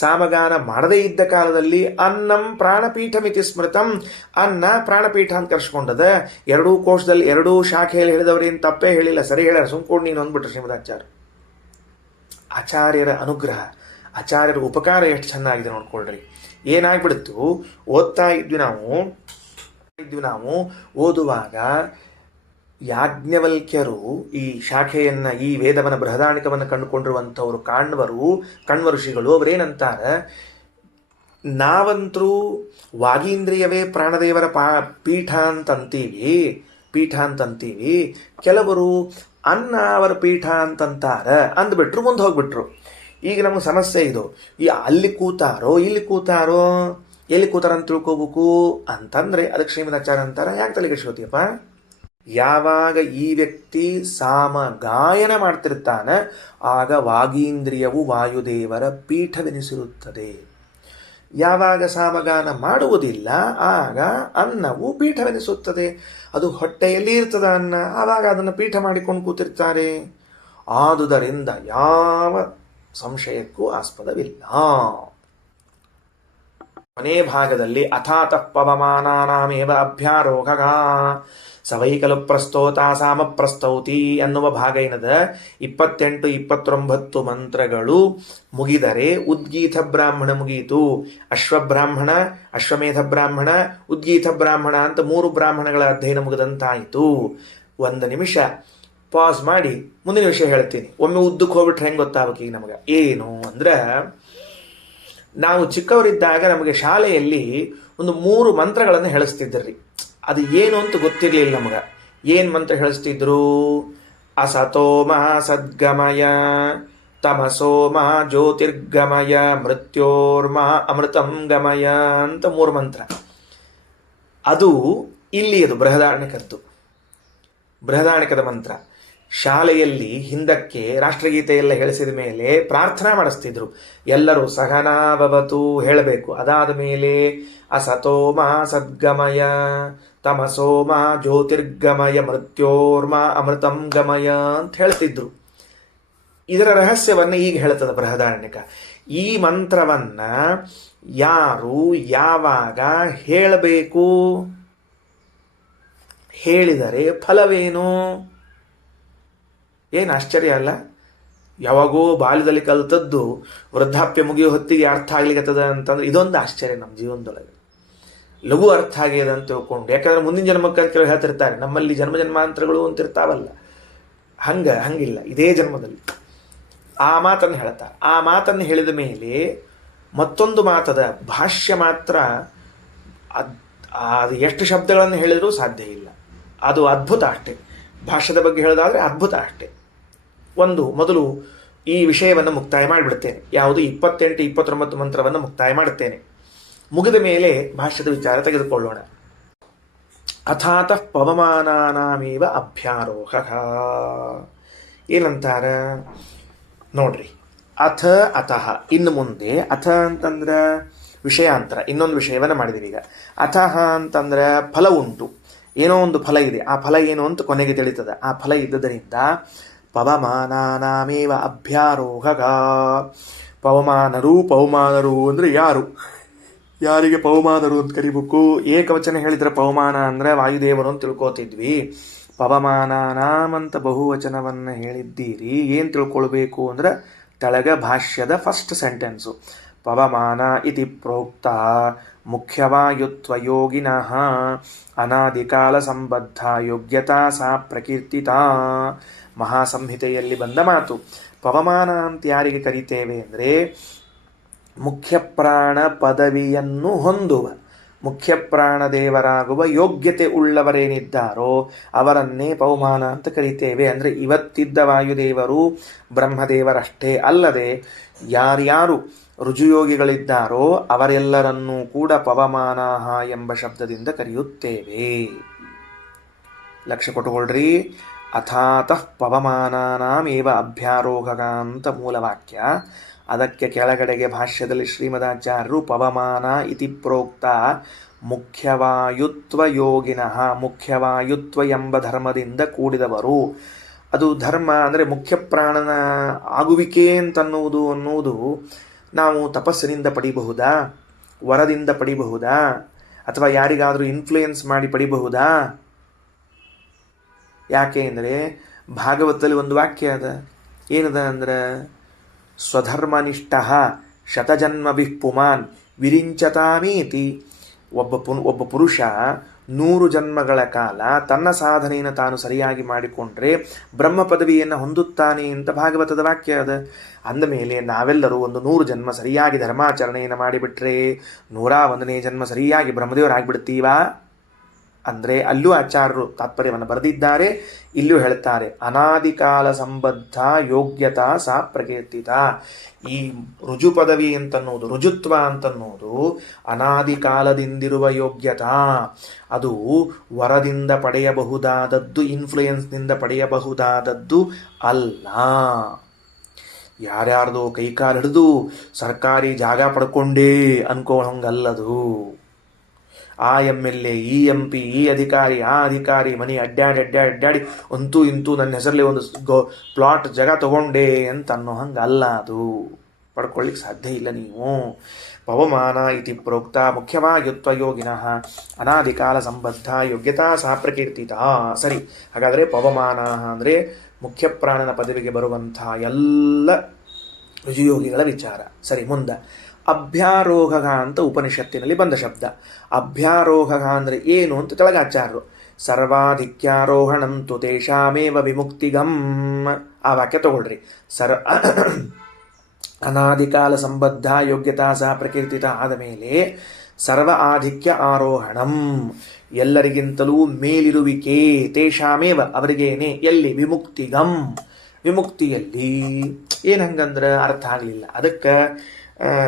ಸಾಮಗಾನ ಮಾಡದೇ ಇದ್ದ ಕಾಲದಲ್ಲಿ ಅನ್ನಂ ಪ್ರಾಣಪೀಠಮಿತಿ ಸ್ಮೃತಂ, ಅನ್ನ ಪ್ರಾಣಪೀಠ ಅಂತ ಕರ್ಸ್ಕೊಂಡದ. ಎರಡೂ ಕೋಶದಲ್ಲಿ ಎರಡೂ ಶಾಖೆಯಲ್ಲಿ ಹೇಳಿದವರೇನು ತಪ್ಪೇ ಹೇಳಿಲ್ಲ, ಸರಿ ಹೇಳ್ಯಾರ. ಸುಮ್ಕೊಂಡು ನೀನು ಅಂದ್ಬಿಟ್ರೆ ಶ್ರೀಮದಾಚಾರ್ಯ. ಆಚಾರ್ಯರ ಅನುಗ್ರಹ, ಆಚಾರ್ಯರ ಉಪಕಾರ ಎಷ್ಟು ಚೆನ್ನಾಗಿದೆ ನೋಡ್ಕೊಳ್ರಿ. ಏನಾಗ್ಬಿಡ್ತು, ಓದ್ತಾ ಇದ್ವಿ ನಾವು ಓದುವಾಗ ಯಾಜ್ಞವಲ್ಕ್ಯರು ಈ ಶಾಖೆಯನ್ನ, ಈ ವೇದವನ್ನ, ಬೃಹದಾಣಿಕವನ್ನು ಕಂಡುಕೊಂಡಿರುವಂಥವ್ರು ಕಣ್ವ ಋಷಿಗಳು, ಅವರೇನಂತಾರೆ, ನಾವಂತರೂ ವಾಗೀಂದ್ರಿಯವೇ ಪ್ರಾಣದೇವರ ಪೀಠ ಅಂತಂತೀವಿ, ಕೆಲವರು ಅನ್ನ ಅವರ ಪೀಠ ಅಂತಂತಾರ ಅಂದ್ಬಿಟ್ರು, ಮುಂದೆ ಹೋಗ್ಬಿಟ್ರು. ಈಗ ನಮಗೆ ಸಮಸ್ಯೆ ಇದು, ಈ ಅಲ್ಲಿ ಕೂತಾರೋ ಇಲ್ಲಿ ಕೂತಾರೋ, ಎಲ್ಲಿ ಕೂತಾರ ಅಂತ ತಿಳ್ಕೋಬೇಕು ಅಂತಂದ್ರೆ ಅದಕ್ಕೆ ಶ್ರೀಮದಾಚಾರ್ಯ ಅಂತಾರ, ಯಾಕೆ ತಲೆಗೆ ಕೆಡಿಸ್ಕೋತೀಯಪ್ಪ? ಯಾವಾಗ ಈ ವ್ಯಕ್ತಿ ಸಾಮ ಗಾಯನ ಮಾಡ್ತಿರ್ತಾನ ಆಗ ವಾಗೀಂದ್ರಿಯವು ವಾಯುದೇವರ ಪೀಠವೆನಿಸಿರುತ್ತದೆ. ಯಾವಾಗ ಸಾಮಗಾನ ಮಾಡುವುದಿಲ್ಲ ಆಗ ಅನ್ನವು ಪೀಠವೆನಿಸುತ್ತದೆ. ಅದು ಹೊಟ್ಟೆಯಲ್ಲಿ ಇರ್ತದ ಅನ್ನ, ಆವಾಗ ಅದನ್ನು ಪೀಠ ಮಾಡಿಕೊಂಡು ಕೂತಿರ್ತಾರೆ. ಆದುದರಿಂದ ಯಾವ ಸಂಶಯಕ್ಕೂ ಆಸ್ಪದವಿಲ್ಲ. ಕೊನೆ ಭಾಗದಲ್ಲಿ ಅಥಾತಃ ಪವಮಾನಾನಾಮೇವ ಅಭ್ಯಾರೋಹಗ ಸವೈಕಲು ಪ್ರಸ್ತೋತ ಸಾಮ ಪ್ರಸ್ತೌತಿ ಅನ್ನುವ ಭಾಗ ಏನದ, 28, 29 ಮಂತ್ರಗಳು ಮುಗಿದರೆ ಉದ್ಗೀತ ಬ್ರಾಹ್ಮಣ ಮುಗಿಯಿತು. ಅಶ್ವಬ್ರಾಹ್ಮಣ, ಅಶ್ವಮೇಧ ಬ್ರಾಹ್ಮಣ, ಉದ್ಗೀತ ಬ್ರಾಹ್ಮಣ ಅಂತ 3 ಬ್ರಾಹ್ಮಣಗಳ ಅಧ್ಯಯನ ಮುಗಿದಂತಾಯಿತು. 1 ನಿಮಿಷ ಪಾಸ್ ಮಾಡಿ ಮುಂದಿನ ವಿಷಯ ಹೇಳ್ತೀನಿ. ಒಮ್ಮೆ ಉದ್ದಕ್ಕೆ ಹೋಗ್ಬಿಟ್ರೆ ಹೆಂಗೆ ಗೊತ್ತಾಗಬೇಕು ಈಗ ನಮಗೆ? ಏನು ಅಂದ್ರೆ, ನಾವು ಚಿಕ್ಕವರಿದ್ದಾಗ ನಮಗೆ ಶಾಲೆಯಲ್ಲಿ ಒಂದು 3 ಮಂತ್ರಗಳನ್ನು ಹೇಳಿಸ್ತಿದ್ರಿ. ಅದು ಏನು ಅಂತ ಗೊತ್ತಿರಲಿಲ್ಲ ನಮಗೆ. ಏನು ಮಂತ್ರ ಹೇಳಿಸ್ತಿದ್ರು? ಅಸತೋಮ ಸದ್ಗಮಯ, ತಮಸೋಮ ಜ್ಯೋತಿರ್ಗಮಯ, ಮೃತ್ಯೋರ್ಮ ಅಮೃತಂ ಗಮಯ ಅಂತ 3 ಮಂತ್ರ. ಅದು ಇಲ್ಲಿ ಅದು ಬೃಹದಾರಣ್ಯಕದ ಮಂತ್ರ. ಶಾಲೆಯಲ್ಲಿ ಹಿಂದಕ್ಕೆ ರಾಷ್ಟ್ರಗೀತೆ ಎಲ್ಲ ಹೇಳಿಸಿದ ಮೇಲೆ ಪ್ರಾರ್ಥನಾ ಮಾಡಿಸ್ತಿದ್ರು. ಎಲ್ಲರೂ ಸಹನಾಭವತು ಹೇಳಬೇಕು. ಅದಾದ ಮೇಲೆ ಅಸತೋಮ ಸದ್ಗಮಯ, ತಮಸೋಮ ಜ್ಯೋತಿರ್ಗಮಯ, ಮೃತ್ಯೋರ್ಮ ಅಮೃತಂ ಗಮಯ ಅಂತ ಹೇಳ್ತಿದ್ರು. ಇದರ ರಹಸ್ಯವನ್ನ ಈಗ ಹೇಳ್ತದ ಬೃಹದಾರಣ್ಯಕ. ಈ ಮಂತ್ರವನ್ನ ಯಾರು ಯಾವಾಗ ಹೇಳಬೇಕು, ಹೇಳಿದರೆ ಫಲವೇನು? ಏನು ಆಶ್ಚರ್ಯ ಅಲ್ಲ? ಯಾವಾಗೋ ಬಾಲ್ಯದಲ್ಲಿ ಕಲಿತದ್ದು ವೃದ್ಧಾಪ್ಯ ಮುಗಿಯೋ ಹೊತ್ತಿಗೆ ಅರ್ಥ ಆಗ್ಲಿಕ್ಕತ್ತದ ಅಂತಂದ್ರೆ ಇದೊಂದು ಆಶ್ಚರ್ಯ ನಮ್ಮ ಜೀವನದೊಳಗೆ. ಲಘು ಅರ್ಥ ಆಗ್ಯದ ಅಂತ ತಿಳ್ಕೊಂಡು, ಯಾಕಂದ್ರೆ ಮುಂದಿನ ಜನ್ಮಕ್ಕೆ ಅಂತ ಕೇಳಿ ಹೇಳ್ತಿರ್ತಾರೆ, ನಮ್ಮಲ್ಲಿ ಜನ್ಮಾಂತರಗಳು ಅಂತಿರ್ತಾವಲ್ಲ, ಹಂಗಿಲ್ಲ, ಇದೇ ಜನ್ಮದಲ್ಲಿ ಆ ಮಾತನ್ನು ಹೇಳ್ತಾರೆ. ಆ ಮಾತನ್ನು ಹೇಳಿದ ಮೇಲೆ ಮತ್ತೊಂದು ಮಾತದ ಭಾಷ್ಯ ಮಾತ್ರ ಅದು ಎಷ್ಟು ಶಬ್ದಗಳನ್ನು ಹೇಳಿದರೂ ಸಾಧ್ಯ ಇಲ್ಲ. ಅದು ಅದ್ಭುತ ಅಷ್ಟೇ. ಭಾಷ್ಯದ ಬಗ್ಗೆ ಹೇಳೋದಾದ್ರೆ ಅದ್ಭುತ ಅಷ್ಟೇ. ಮೊದಲು ಈ ವಿಷಯವನ್ನು ಮುಕ್ತಾಯ ಮಾಡಿಬಿಡ್ತೇನೆ. ಯಾವುದು 28, 29 ಮಂತ್ರವನ್ನು ಮುಕ್ತಾಯ ಮಾಡುತ್ತೇನೆ. ಮುಗಿದ ಮೇಲೆ ಭಾಷ್ಯದ ವಿಚಾರ ತೆಗೆದುಕೊಳ್ಳೋಣ. ಅಥಾತಃ ಪವಮಾನಾನಾಮೇವ ಅಭ್ಯಾರೋಹ. ಏನಂತಾರ ನೋಡ್ರಿ. ಅತಃ ಇನ್ನು ಮುಂದೆ, ಅಥ ಅಂತಂದ್ರೆ ವಿಷಯಾಂತರ, ಇನ್ನೊಂದು ವಿಷಯವನ್ನು ಮಾಡಿದೀವಿ ಈಗ. ಅಥಃ ಅಂತಂದ್ರೆ ಫಲ ಉಂಟು, ಏನೋ ಒಂದು ಫಲ ಇದೆ. ಆ ಫಲ ಏನು ಅಂತ ಕೊನೆಗೆ ತಿಳಿತದ. ಆ ಫಲ ಇದ್ದದರಿಂದ ಪವಮಾನಾನಾಮೇವ ಅಭ್ಯಾರೋಹಗ. ಪವಮಾನರು ಅಂದ್ರೆ ಯಾರು? ಯಾರಿಗೆ ಪವಮಾನರು ಅಂತ ಕರಿಬೇಕು. ಏಕವಚನ ಹೇಳಿದ್ರೆ ಪವಮಾನ ಅಂದರೆ ವಾಯುದೇವರು ಅಂತ ತಿಳ್ಕೊತಿದ್ವಿ. ಪವಮಾನಾನಾಮ್ ಅಂತ ಬಹುವಚನವನ್ನು ಹೇಳಿದ್ದೀರಿ. ಏನು ತಿಳ್ಕೊಳ್ಬೇಕು ಅಂದರೆ ತೆಳಗ ಭಾಷ್ಯದ ಫಸ್ಟ್ ಸೆಂಟೆನ್ಸು. ಪವಮಾನ ಇತಿ ಪ್ರೋಕ್ತ ಮುಖ್ಯವಾಯುತ್ವಯೋಗಿನಃ ಅನಾದಿಕಾಲ ಸಂಬದ್ಧ ಯೋಗ್ಯತಾ ಸಾ ಪ್ರಕೀರ್ತಿತಾ. ಮಹಾಸಂಹಿತೆಯಲ್ಲಿ ಬಂದ ಮಾತು. ಪವಮಾನ ಅಂತ ಯಾರಿಗೆ ಕರಿತೇವೆ ಅಂದರೆ ಮುಖ್ಯ ಪ್ರಾಣ ಪದವಿಯನ್ನು ಹೊಂದುವ, ಮುಖ್ಯ ಪ್ರಾಣದೇವರಾಗುವ ಯೋಗ್ಯತೆ ಉಳ್ಳವರೇನಿದ್ದಾರೋ ಅವರನ್ನೇ ಪವಮಾನ ಅಂತ ಕರಿತೇವೆ. ಅಂದರೆ ಇವತ್ತಿದ್ದ ವಾಯುದೇವರು ಬ್ರಹ್ಮದೇವರಷ್ಟೇ ಅಲ್ಲದೆ ಯಾರ್ಯಾರು ರುಜುಯೋಗಿಗಳಿದ್ದಾರೋ ಅವರೆಲ್ಲರನ್ನೂ ಕೂಡ ಪವಮಾನಾಹ ಎಂಬ ಶಬ್ದದಿಂದ ಕರೆಯುತ್ತೇವೆ. ಲಕ್ಷ್ಯ ಕೊಟ್ಟುಕೊಳ್ರಿ. ಅಥಾತಃ ಪವಮಾನಾನಾಮೇವ ಅಭ್ಯಾರೋಹಕ ಅಂತ ಮೂಲವಾಕ್ಯ. ಅದಕ್ಕೆ ಕೆಳಗಡೆಗೆ ಭಾಷ್ಯದಲ್ಲಿ ಶ್ರೀಮದಾಚಾರ್ಯರು ಪವಮಾನ ಇತಿ ಪ್ರೋಕ್ತ ಮುಖ್ಯವಾಯುತ್ವ ಯೋಗಿನಃ, ಮುಖ್ಯವಾಯುತ್ವ ಎಂಬ ಧರ್ಮದಿಂದ ಕೂಡಿದವರು. ಅದು ಧರ್ಮ ಅಂದರೆ ಮುಖ್ಯ ಪ್ರಾಣನ ಆಗುವಿಕೆ ಅನ್ನುವುದು ನಾವು ತಪಸ್ಸಿನಿಂದ ಪಡಿಬಹುದಾ, ವರದಿಂದ ಪಡಿಬಹುದಾ, ಅಥವಾ ಯಾರಿಗಾದರೂ ಇನ್ಫ್ಲೂಯೆನ್ಸ್ ಮಾಡಿ ಪಡಿಬಹುದಾ? ಯಾಕೆ ಅಂದರೆ ಭಾಗವತದಲ್ಲಿ ಒಂದು ವಾಕ್ಯ ಅದ. ಏನದ ಅಂದ್ರೆ ಸ್ವಧರ್ಮನಿಷ್ಠ ಶತಜನ್ಮಭಿಃ ಪುಮಾನ್ ವಿರಿಂಚತಾಮೀತಿ. ಒಬ್ಬ ಪುರುಷ 100 ಜನ್ಮಗಳ ಕಾಲ ತನ್ನ ಸಾಧನೆಯನ್ನು ತಾನು ಸರಿಯಾಗಿ ಮಾಡಿಕೊಂಡ್ರೆ ಬ್ರಹ್ಮ ಪದವಿಯನ್ನು ಹೊಂದುತ್ತಾನೆ ಅಂತ ಭಾಗವತದ ವಾಕ್ಯ ಅದ. ಅಂದಮೇಲೆ ನಾವೆಲ್ಲರೂ ಒಂದು 100 ಜನ್ಮ ಸರಿಯಾಗಿ ಧರ್ಮಾಚರಣೆಯನ್ನು ಮಾಡಿಬಿಟ್ರೆ 101ನೇ ಜನ್ಮ ಸರಿಯಾಗಿ ಬ್ರಹ್ಮದೇವರಾಗ್ಬಿಡ್ತೀವಾ ಅಂದರೆ ಅಲ್ಲೂ ಆಚಾರ್ಯರು ತಾತ್ಪರ್ಯವನ್ನು ಬರೆದಿದ್ದಾರೆ. ಇಲ್ಲೂ ಹೇಳ್ತಾರೆ ಅನಾದಿಕಾಲ ಸಂಬದ್ಧ ಯೋಗ್ಯತಾ ಸಾ ಪ್ರಕೀರ್ತಿತ. ಈ ರುಜು ಪದವಿ ಅಂತನ್ನೋದು, ರುಜುತ್ವ ಅಂತನ್ನೋದು ಅನಾದಿ ಕಾಲದಿಂದಿರುವ ಯೋಗ್ಯತಾ. ಅದು ವರದಿಂದ ಪಡೆಯಬಹುದಾದದ್ದು, ಇನ್ಫ್ಲೂಯೆನ್ಸ್ನಿಂದ ಪಡೆಯಬಹುದಾದದ್ದು ಅಲ್ಲ. ಯಾರ್ಯಾರ್ದು ಕೈಕಾಲು ಹಿಡಿದು ಸರ್ಕಾರಿ ಜಾಗ ಪಡ್ಕೊಂಡೇ ಅನ್ಕೋಳಂಗಲ್ಲದು. ಆ MLA, ಈ MP, ಈ ಅಧಿಕಾರಿ, ಆ ಅಧಿಕಾರಿ ಮನೆ ಅಡ್ಡಾಡಿ ಅಂತೂ ಇಂತೂ ನನ್ನ ಹೆಸರಲ್ಲಿ ಒಂದು ಪ್ಲಾಟ್ ಜಾಗ ತಗೊಂಡೆ ಅಂತ ಅನ್ನೋ ಹಂಗೆ ಅಲ್ಲ. ಅದು ಪಡ್ಕೊಳ್ಳಿಕ್ಕೆ ಸಾಧ್ಯ ಇಲ್ಲ ನೀವು. ಪವಮಾನ ಇತಿ ಪ್ರೋಕ್ತ ಮುಖ್ಯವಾಯುತ್ವ ಯೋಗಿನಃ ಅನಾದಿಕಾಲ ಸಂಬದ್ಧ ಯೋಗ್ಯತಾ ಸಾ ಪ್ರಕೀರ್ತಿತ. ಸರಿ, ಹಾಗಾದರೆ ಪವಮಾನ ಅಂದರೆ ಮುಖ್ಯ ಪ್ರಾಣನ ಪದವಿಗೆ ಬರುವಂಥ ಎಲ್ಲ ರುಜುಯೋಗಿಗಳ ವಿಚಾರ. ಸರಿ, ಮುಂದೆ ಅಭ್ಯಾರೋಹ ಅಂತ ಉಪನಿಷತ್ತಿನಲ್ಲಿ ಬಂದ ಶಬ್ದ. ಅಭ್ಯಾರೋಹ ಅಂದರೆ ಏನು ಅಂತ ಕೆಳಗಾಚಾರ್ಯರು ಸರ್ವಾಧಿಕ್ಯಾರೋಹಣಂತು ತೇಷಾಮೇವ ವಿಮುಕ್ತಿಗಂ. ಆ ವಾಕ್ಯ ತಗೊಳ್ರಿ. ಅನಾದಿಕಾಲ ಸಂಬದ್ಧ ಯೋಗ್ಯತಾ ಸಹ ಪ್ರಕೀರ್ತಿತ ಆದ ಮೇಲೆ ಸರ್ವ ಆಧಿಕ್ಯ ಆರೋಹಣಂ, ಎಲ್ಲರಿಗಿಂತಲೂ ಮೇಲಿರುವಿಕೆ, ತೇಷಾಮೇವ ಅವರಿಗೇನೆ, ಎಲ್ಲಿ? ವಿಮುಕ್ತಿಗಂ, ವಿಮುಕ್ತಿಯಲ್ಲಿ. ಏನು ಹಂಗಂದ್ರೆ ಅರ್ಥ ಆಗಲಿಲ್ಲ. ಅದಕ್ಕೆ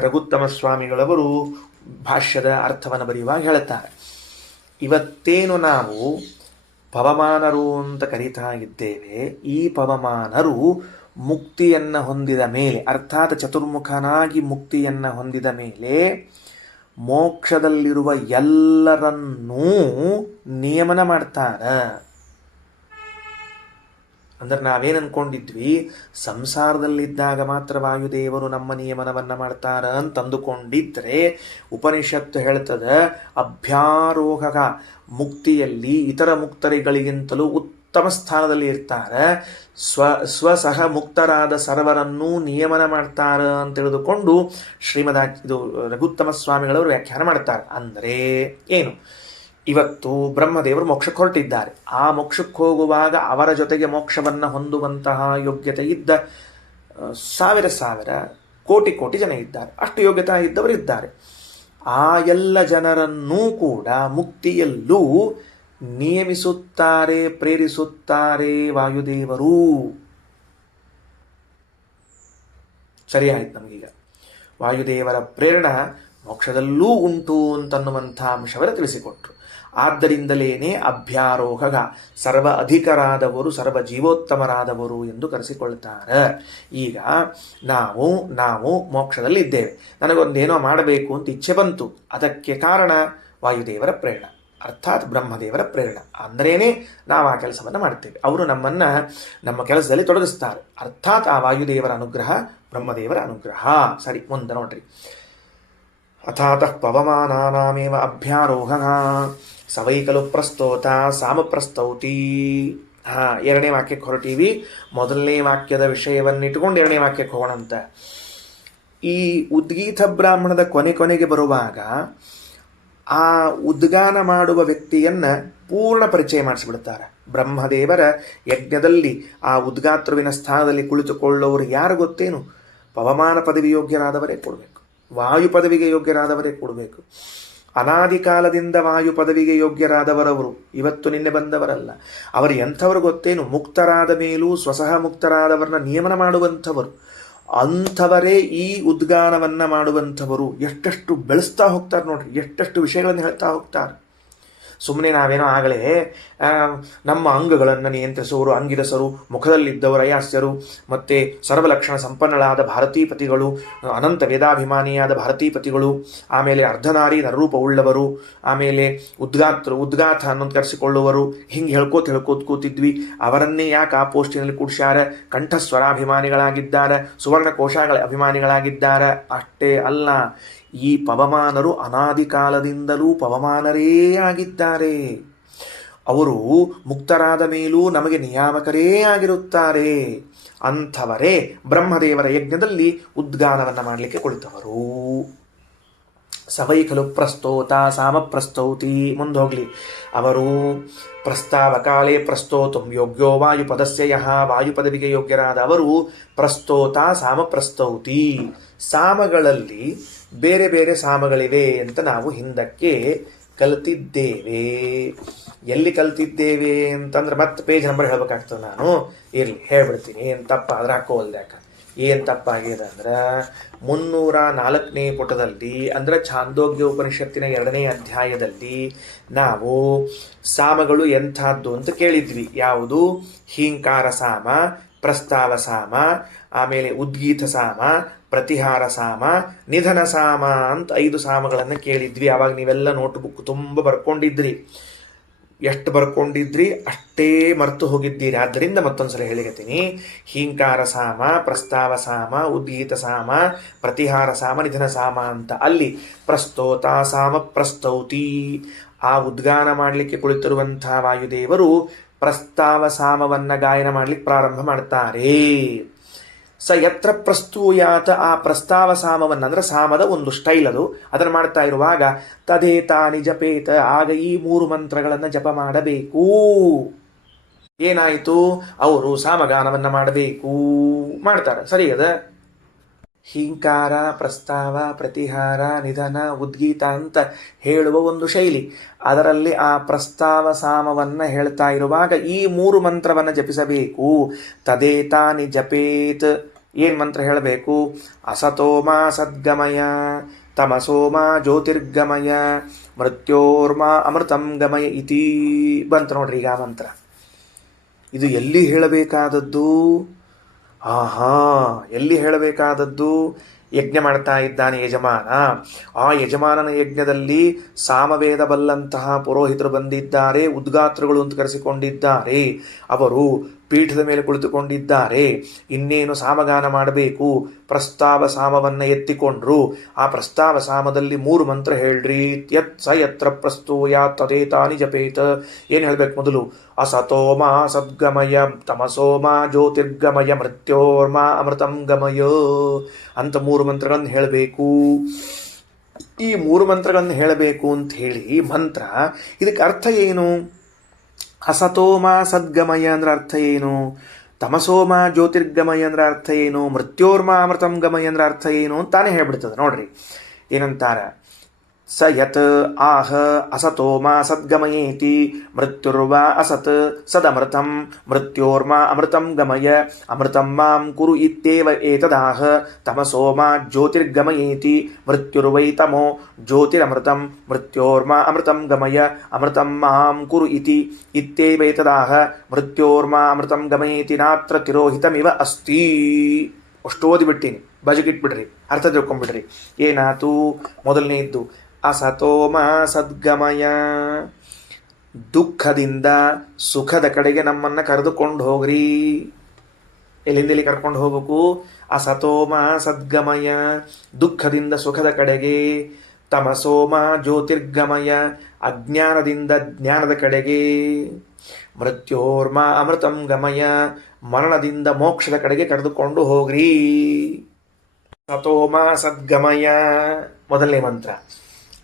ರಘುತ್ತಮ ಸ್ವಾಮಿಗಳವರು ಭಾಷ್ಯದ ಅರ್ಥವನ್ನು ಬರೆಯುವಾಗ ಹೇಳುತ್ತಾರೆ, ಇವತ್ತೇನು ನಾವು ಪವಮಾನರು ಅಂತ ಕರೀತಾ ಇದ್ದೇವೆ, ಈ ಪವಮಾನರು ಮುಕ್ತಿಯನ್ನು ಹೊಂದಿದ ಮೇಲೆ, ಅರ್ಥಾತ್ ಚತುರ್ಮುಖನಾಗಿ ಮುಕ್ತಿಯನ್ನು ಹೊಂದಿದ ಮೇಲೆ ಮೋಕ್ಷದಲ್ಲಿರುವ ಎಲ್ಲರನ್ನೂ ನಿಯಮನ ಮಾಡ್ತಾರೆ. ಅಂದ್ರೆ ನಾವೇನು ಅನ್ಕೊಂಡಿದ್ವಿ, ಸಂಸಾರದಲ್ಲಿದ್ದಾಗ ಮಾತ್ರ ವಾಯುದೇವರು ನಮ್ಮ ನಿಯಮನವನ್ನು ಮಾಡ್ತಾರ ಅಂತ ಅಂದುಕೊಂಡಿದ್ರೆ ಉಪನಿಷತ್ತು ಹೇಳ್ತದೆ ಅಭ್ಯಾರೋಹಕ, ಮುಕ್ತಿಯಲ್ಲಿ ಇತರ ಮುಕ್ತರಿಗಳಿಗಿಂತಲೂ ಉತ್ತಮ ಸ್ಥಾನದಲ್ಲಿ ಇರ್ತಾರೆ, ಸ್ವಸಹ ಮುಕ್ತರಾದ ಸರ್ವರನ್ನೂ ನಿಯಮನ ಮಾಡ್ತಾರ ಅಂತ ತಿಳಿದುಕೊಂಡು ಇದು ರಘುತ್ತಮ ಸ್ವಾಮಿಗಳವರು ವ್ಯಾಖ್ಯಾನ ಮಾಡ್ತಾರೆ. ಅಂದರೆ ಏನು? ಇವತ್ತು ಬ್ರಹ್ಮದೇವರು ಮೋಕ್ಷಕ್ಕೆ ಹೊರಟಿದ್ದಾರೆ. ಆ ಮೋಕ್ಷಕ್ಕೆ ಹೋಗುವಾಗ ಅವರ ಜೊತೆಗೆ ಮೋಕ್ಷವನ್ನು ಹೊಂದುವಂತಹ ಯೋಗ್ಯತೆ ಇದ್ದ ಸಾವಿರ ಕೋಟಿ ಜನ ಇದ್ದಾರೆ. ಅಷ್ಟು ಯೋಗ್ಯತಾ ಇದ್ದವರಿದ್ದಾರೆ. ಆ ಎಲ್ಲ ಜನರನ್ನೂ ಕೂಡ ಮುಕ್ತಿಯಲ್ಲೂ ನಿಯಮಿಸುತ್ತಾರೆ, ಪ್ರೇರಿಸುತ್ತಾರೆ ವಾಯುದೇವರು. ಸರಿಯಾಯಿತು ನಮಗೀಗ. ವಾಯುದೇವರ ಪ್ರೇರಣ ಮೋಕ್ಷದಲ್ಲೂ ಉಂಟು ಅಂತನ್ನುವಂಥ ಅಂಶವನ್ನು ತಿಳಿಸಿಕೊಟ್ರು. ಆದ್ದರಿಂದಲೇನೆ ಅಭ್ಯಾರೋಹಗ, ಸರ್ವ ಅಧಿಕರಾದವರು, ಸರ್ವ ಜೀವೋತ್ತಮರಾದವರು ಎಂದು ಕರೆಸಿಕೊಳ್ತಾರೆ. ಈಗ ನಾವು ಮೋಕ್ಷದಲ್ಲಿ ಇದ್ದೇವೆ. ನನಗೊಂದೇನೋ ಮಾಡಬೇಕು ಅಂತ ಇಚ್ಛೆ ಬಂತು. ಅದಕ್ಕೆ ಕಾರಣ ವಾಯುದೇವರ ಪ್ರೇರಣ, ಅರ್ಥಾತ್ ಬ್ರಹ್ಮದೇವರ ಪ್ರೇರಣ. ಅಂದ್ರೇನೆ ನಾವು ಆ ಕೆಲಸವನ್ನು ಮಾಡ್ತೇವೆ. ಅವರು ನಮ್ಮನ್ನು ನಮ್ಮ ಕೆಲಸದಲ್ಲಿ ತೊಡಗಿಸ್ತಾರೆ. ಅರ್ಥಾತ್ ಆ ವಾಯುದೇವರ ಅನುಗ್ರಹ, ಬ್ರಹ್ಮದೇವರ ಅನುಗ್ರಹ. ಸರಿ, ಮುಂದೆ ನೋಡ್ರಿ. ಅಥಾತಃ ಪವಮಾನಾನಾಮೇವ ಅಭ್ಯಾರೋಹಃ ಸವೈ ಖಲು ಪ್ರಸ್ತೋತ ಸಾಮಪ್ರಸ್ತೌತಿ. ಎರಡನೇ ವಾಕ್ಯಕ್ಕೆ ಹೊರಟೀವಿ. ಮೊದಲನೇ ವಾಕ್ಯದ ವಿಷಯವನ್ನಿಟ್ಟುಕೊಂಡು ಎರಡನೇ ವಾಕ್ಯಕ್ಕೆ ಹೋಗೋಣಂತ. ಈ ಉದ್ಗೀತ ಬ್ರಾಹ್ಮಣದ ಕೊನೆಗೆ ಬರುವಾಗ ಆ ಉದ್ಗಾನ ಮಾಡುವ ವ್ಯಕ್ತಿಯನ್ನ ಪೂರ್ಣ ಪರಿಚಯ ಮಾಡಿಸಿಬಿಡ್ತಾರೆ. ಬ್ರಹ್ಮದೇವರ ಯಜ್ಞದಲ್ಲಿ ಆ ಉದ್ಗಾತೃವಿನ ಸ್ಥಾನದಲ್ಲಿ ಕುಳಿತುಕೊಳ್ಳೋರು ಯಾರು ಗೊತ್ತೇನು? ಪವಮಾನ ಪದವಿ ಯೋಗ್ಯರಾದವರೇ ಕೊಡಬೇಕು, ವಾಯು ಪದವಿಗೆ ಯೋಗ್ಯರಾದವರೇ ಕೊಡಬೇಕು. ಅನಾದಿ ಕಾಲದಿಂದ ವಾಯು ಪದವಿಗೆ ಯೋಗ್ಯರಾದವರವರು, ಇವತ್ತು ನಿನ್ನೆ ಬಂದವರಲ್ಲ. ಅವರು ಎಂಥವರು ಗೊತ್ತೇನು? ಮುಕ್ತರಾದ ಮೇಲೂ ಸ್ವಸಹ ಮುಕ್ತರಾದವರನ್ನ ನಿಯಮನ ಮಾಡುವಂಥವರು. ಅಂಥವರೇ ಈ ಉದ್ಗಾನವನ್ನ ಮಾಡುವಂಥವರು. ಎಷ್ಟೆಷ್ಟು ಬೆಳೆಸ್ತಾ ಹೋಗ್ತಾರೆ ನೋಡ್ರಿ, ಎಷ್ಟೆಷ್ಟು ವಿಷಯಗಳನ್ನು ಹೇಳ್ತಾ ಹೋಗ್ತಾರೆ. ಸುಮ್ಮನೆ ನಾವೇನೋ ಆಗಲೇ ನಮ್ಮ ಅಂಗಗಳನ್ನು ನಿಯಂತ್ರಿಸುವವರು ಅಂಗಿರಸರು, ಮುಖದಲ್ಲಿದ್ದವರು ಅಯಾಸ್ಯರು, ಮತ್ತು ಸರ್ವಲಕ್ಷಣ ಸಂಪನ್ನಳಾದ ಭಾರತೀಪತಿಗಳು, ಅನಂತ ವೇದಾಭಿಮಾನಿಯಾದ ಭಾರತೀಪತಿಗಳು, ಆಮೇಲೆ ಅರ್ಧನಾರಿ ನರೂಪವುಳ್ಳವರು, ಆಮೇಲೆ ಉದ್ಗಾತ ಅನ್ನೊಂದು ಕರೆಸಿಕೊಳ್ಳುವರು, ಹಿಂಗೆ ಹೇಳ್ಕೋತ ಕೂತಿದ್ವಿ. ಅವರನ್ನೇ ಯಾಕೆ ಆ ಪೋಸ್ಟಿನಲ್ಲಿ ಕೂಡ್ಸ್ಯಾರ? ಕಂಠಸ್ವರಾಭಿಮಾನಿಗಳಾಗಿದ್ದಾರೆ, ಸುವರ್ಣ ಕೋಶಗಳ ಅಭಿಮಾನಿಗಳಾಗಿದ್ದಾರೆ. ಅಷ್ಟೇ ಅಲ್ಲ, ಈ ಪವಮಾನರು ಅನಾದಿ ಕಾಲದಿಂದಲೂ ಪವಮಾನರೇ ಆಗಿದ್ದಾರೆ. ಅವರು ಮುಕ್ತರಾದ ಮೇಲೂ ನಮಗೆ ನಿಯಾಮಕರೇ ಆಗಿರುತ್ತಾರೆ. ಅಂಥವರೇ ಬ್ರಹ್ಮದೇವರ ಯಜ್ಞದಲ್ಲಿ ಉದ್ಗಾನವನ್ನು ಮಾಡಲಿಕ್ಕೆ ಕುಳಿತವರು. ಸವೈ ಖಲು ಪ್ರಸ್ತೋತ ಸಾಮಪ್ರಸ್ತೌತಿ. ಮುಂದೋಗ್ಲಿ. ಅವರು ಪ್ರಸ್ತಾವ ಕಾಲೇ ಪ್ರಸ್ತೋತಂ ಯೋಗ್ಯೋ ವಾಯುಪದಸ್ಯ ಯಃ. ವಾಯುಪದವಿಗೆ ಯೋಗ್ಯರಾದ ಅವರು ಪ್ರಸ್ತೋತ ಸಾಮಪ್ರಸ್ತೌತಿ. ಸಾಮಗಳಲ್ಲಿ ಬೇರೆ ಬೇರೆ ಸಾಮಗಳಿವೆ ಅಂತ ನಾವು ಹಿಂದಕ್ಕೆ ಕಲಿತಿದ್ದೇವೆ. ಎಲ್ಲಿ ಕಲಿತಿದ್ದೇವೆ ಅಂತಂದ್ರೆ ಮತ್ತೆ ಪೇಜ್ ನಂಬರ್ ಹೇಳ್ಬೇಕಾಗ್ತದೆ. ನಾನು ಇರಲಿ ಹೇಳ್ಬಿಡ್ತೀನಿ. ಏನು ತಪ್ಪ ಆದ್ರೆ ಹಾಕೋಲ್ದೆ. ಯಾಕೆ ಏನು ತಪ್ಪಾಗಿದೆ ಅಂದ್ರೆ 304ನೇ ಪುಟದಲ್ಲಿ ಅಂದ್ರೆ ಛಾಂದೋಗ್ಯ ಉಪನಿಷತ್ತಿನ 2ನೇ ಅಧ್ಯಾಯದಲ್ಲಿ ನಾವು ಸಾಮಗಳು ಎಂಥದ್ದು ಅಂತ ಕೇಳಿದ್ವಿ. ಯಾವುದು? ಹೀಂಕಾರ ಸಾಮ, ಪ್ರಸ್ತಾವ ಸಾಮ, ಆಮೇಲೆ ಉದ್ಗೀತ ಸಾಮ, ಪ್ರತಿಹಾರ ಸಾಮ, ನಿಧನ ಸಾಮ ಅಂತ 5 ಸಾಮಗಳನ್ನು ಕೇಳಿದ್ವಿ. ಆವಾಗ ನೀವೆಲ್ಲ ನೋಟ್ಬುಕ್ ತುಂಬ ಬರ್ಕೊಂಡಿದ್ರಿ. ಎಷ್ಟು ಬರ್ಕೊಂಡಿದ್ರಿ ಅಷ್ಟೇ ಮರೆತು ಹೋಗಿದ್ದೀರಿ. ಆದ್ದರಿಂದ ಮತ್ತೊಂದ್ಸಲ ಹೇಳಿರ್ತೀನಿ. ಹೀಂಕಾರ ಸಾಮ, ಪ್ರಸ್ತಾವ ಸಾಮ, ಉದ್ಗೀತ ಸಾಮ, ಪ್ರತಿಹಾರ ಸಾಮ, ನಿಧನ ಸಾಮ ಅಂತ. ಅಲ್ಲಿ ಪ್ರಸ್ತೋತ ಸಾಮ ಪ್ರಸ್ತೌತಿ. ಆ ಉದ್ಗಾನ ಮಾಡಲಿಕ್ಕೆ ಕುಳಿತಿರುವಂಥ ವಾಯುದೇವರು ಪ್ರಸ್ತಾವ ಸಾಮವನ್ನ ಗಾಯನ ಮಾಡಲಿಕ್ಕೆ ಪ್ರಾರಂಭ ಮಾಡ್ತಾರೆ. ಸ ಯತ್ರ ಪ್ರಸ್ತೂಯಾತ. ಆ ಪ್ರಸ್ತಾವ ಸಾಮವನ್ನು ಅಂದ್ರೆ ಸಾಮದ ಒಂದು ಸ್ಟೈಲ್ ಅದು, ಅದನ್ನು ಮಾಡ್ತಾ ಇರುವಾಗ ತದೇತಾನಿ ಜಪೇತ. ಆಗ ಈ 3 ಮಂತ್ರಗಳನ್ನು ಜಪ ಮಾಡಬೇಕು. ಏನಾಯಿತು? ಅವರು ಸಾಮಗಾನವನ್ನು ಮಾಡಬೇಕು. ಮಾಡ್ತಾರೆ, ಸರಿ ಅದ. ಹೀಂಕಾರ, ಪ್ರಸ್ತಾವ, ಪ್ರತಿಹಾರ, ನಿಧನ, ಉದ್ಗೀತ ಅಂತ ಹೇಳುವ ಒಂದು ಶೈಲಿ. ಅದರಲ್ಲಿ ಆ ಪ್ರಸ್ತಾವ ಸಾಮವನ್ನು ಹೇಳ್ತಾ ಇರುವಾಗ ಈ 3 ಮಂತ್ರವನ್ನು ಜಪಿಸಬೇಕು. ತದೇತಾನಿ ಜಪೇತ್. ಏನು ಮಂತ್ರ ಹೇಳಬೇಕು? ಅಸತೋಮ ಸದ್ಗಮಯ, ತಮಸೋಮ ಜ್ಯೋತಿರ್ಗಮಯ, ಮೃತ್ಯೋರ್ಮ ಅಮೃತಂ ಗಮಯ ಇತಿ ಬಂತ ನೋಡ್ರಿ. ಈಗ ಆ ಮಂತ್ರ ಇದು ಎಲ್ಲಿ ಹೇಳಬೇಕಾದದ್ದು? ಎಲ್ಲಿ ಹೇಳಬೇಕಾದದ್ದು? ಯಜ್ಞ ಮಾಡ್ತಾ ಇದ್ದಾನೆ ಯಜಮಾನ. ಆ ಯಜಮಾನನ ಯಜ್ಞದಲ್ಲಿ ಸಾಮವೇದ ಬಲ್ಲಂತಹ ಪುರೋಹಿತರು ಬಂದಿದ್ದಾರೆ, ಉದ್ಗಾತೃಗಳು ಅಂತ ಕರೆಸಿಕೊಂಡಿದ್ದಾರೆ. ಅವರು ಪೀಠದ ಮೇಲೆ ಕುಳಿತುಕೊಂಡಿದ್ದಾರೆ. ಇನ್ನೇನು ಸಾಮಗಾನ ಮಾಡಬೇಕು. ಪ್ರಸ್ತಾವ ಸಾಮವನ್ನು ಎತ್ತಿಕೊಂಡ್ರು. ಆ ಪ್ರಸ್ತಾವ ಸಾಮದಲ್ಲಿ 3 ಮಂತ್ರ ಹೇಳ್ರಿ. ಯತ್ರ ಪ್ರಸ್ತೂಯ ತದೇತಾನಿ ಜಪೇತ. ಏನು ಹೇಳ್ಬೇಕು ಮೊದಲು? ಅಸತೋಮ ಸದ್ಗಮಯ, ತಮಸೋಮ ಜ್ಯೋತಿರ್ಗಮಯ, ಮೃತ್ಯೋರ್ಮ ಅಮೃತಂ ಗಮಯ ಅಂತ 3 ಮಂತ್ರಗಳನ್ನು ಹೇಳಬೇಕು. ಈ 3 ಮಂತ್ರಗಳನ್ನು ಹೇಳಬೇಕು ಅಂತ ಹೇಳಿ ಮಂತ್ರ, ಇದಕ್ಕೆ ಅರ್ಥ ಏನು? ಅಸತೋಮ ಸದ್ಗಮಯ ಅಂದ್ರೆ ಅರ್ಥ ಏನು? ತಮಸೋಮ ಜ್ಯೋತಿರ್ಗಮಯ ಅಂದ್ರೆ ಅರ್ಥ ಏನು? ಮೃತ್ಯೋರ್ಮ ಅಮೃತಂ ಗಮಯ ಅಂದ್ರೆ ಅರ್ಥ ಏನು ಅಂತಾನೆ ಹೇಳ್ಬಿಡ್ತದೆ. ನೋಡ್ರಿ ಏನಂತಾರ. ಸ ಯತ್ ಆಹ ಅಸತೋಮ ಸದ್ಗಮಯೇತಿ, ಮೃತ್ಯುರ್ವ ಅಸತ್ ಸದಮೃತಂ, ಮೃತ್ಯೋರ್ಮ ಅಮೃತಂ ಗಮಯ, ಅಮೃತಂ ಮಾಂ ಕುರು ಇತ್ಯೇವ ಏತದಾಹ, ತಮಸೋಮ ಜ್ಯೋತಿರ್ಗಮಯೇತಿ, ಮೃತ್ಯುರ್ವೈ ತಮೋ ಜ್ಯೋತಿರಮೃತಂ, ಮೃತ್ಯೋರ್ಮ ಅಮೃತಂ ಗಮಯ, ಅಮೃತಂ ಮಾಂ ಕುರು ಇತಿ ಇತ್ಯೇವೈತದಾಹ, ಮೃತ್ಯೋರ್ಮ ಅಮೃತಂ ಗಮಯೇತಿ ನಾತ್ರ ತಿರೋಹಿತಮಿವ ಅಸ್ತಿ. ಅಷ್ಟು ಓದಿಬಿಟ್ಟಿನಿ, ಬಜಗಿಟ್ಬಿಡ್ರಿ, ಅರ್ಥ ತಿಳ್ಕೊಂಡ್ಬಿಡ್ರಿ. ಏನಾತು? ಮೊದಲನೇದ್ದು ಅಸತೋಮ ಸದ್ಗಮಯ, ದುಃಖದಿಂದ ಸುಖದ ಕಡೆಗೆ ನಮ್ಮನ್ನು ಕರೆದುಕೊಂಡು ಹೋಗ್ರಿ. ಎಲ್ಲಿಂದೆಲ್ಲಿ ಕರ್ಕೊಂಡು ಹೋಗ್ಬೇಕು? ಅಸತೋಮ ಸದ್ಗಮಯ, ದುಃಖದಿಂದ ಸುಖದ ಕಡೆಗೆ. ತಮಸೋಮ ಜ್ಯೋತಿರ್ಗಮಯ, ಅಜ್ಞಾನದಿಂದ ಜ್ಞಾನದ ಕಡೆಗೆ. ಮೃತ್ಯೋರ್ಮ ಅಮೃತಂ ಗಮಯ, ಮರಣದಿಂದ ಮೋಕ್ಷದ ಕಡೆಗೆ ಕರೆದುಕೊಂಡು ಹೋಗ್ರಿ. ಅಸತೋಮ ಸದ್ಗಮಯ ಮೊದಲನೇ ಮಂತ್ರ.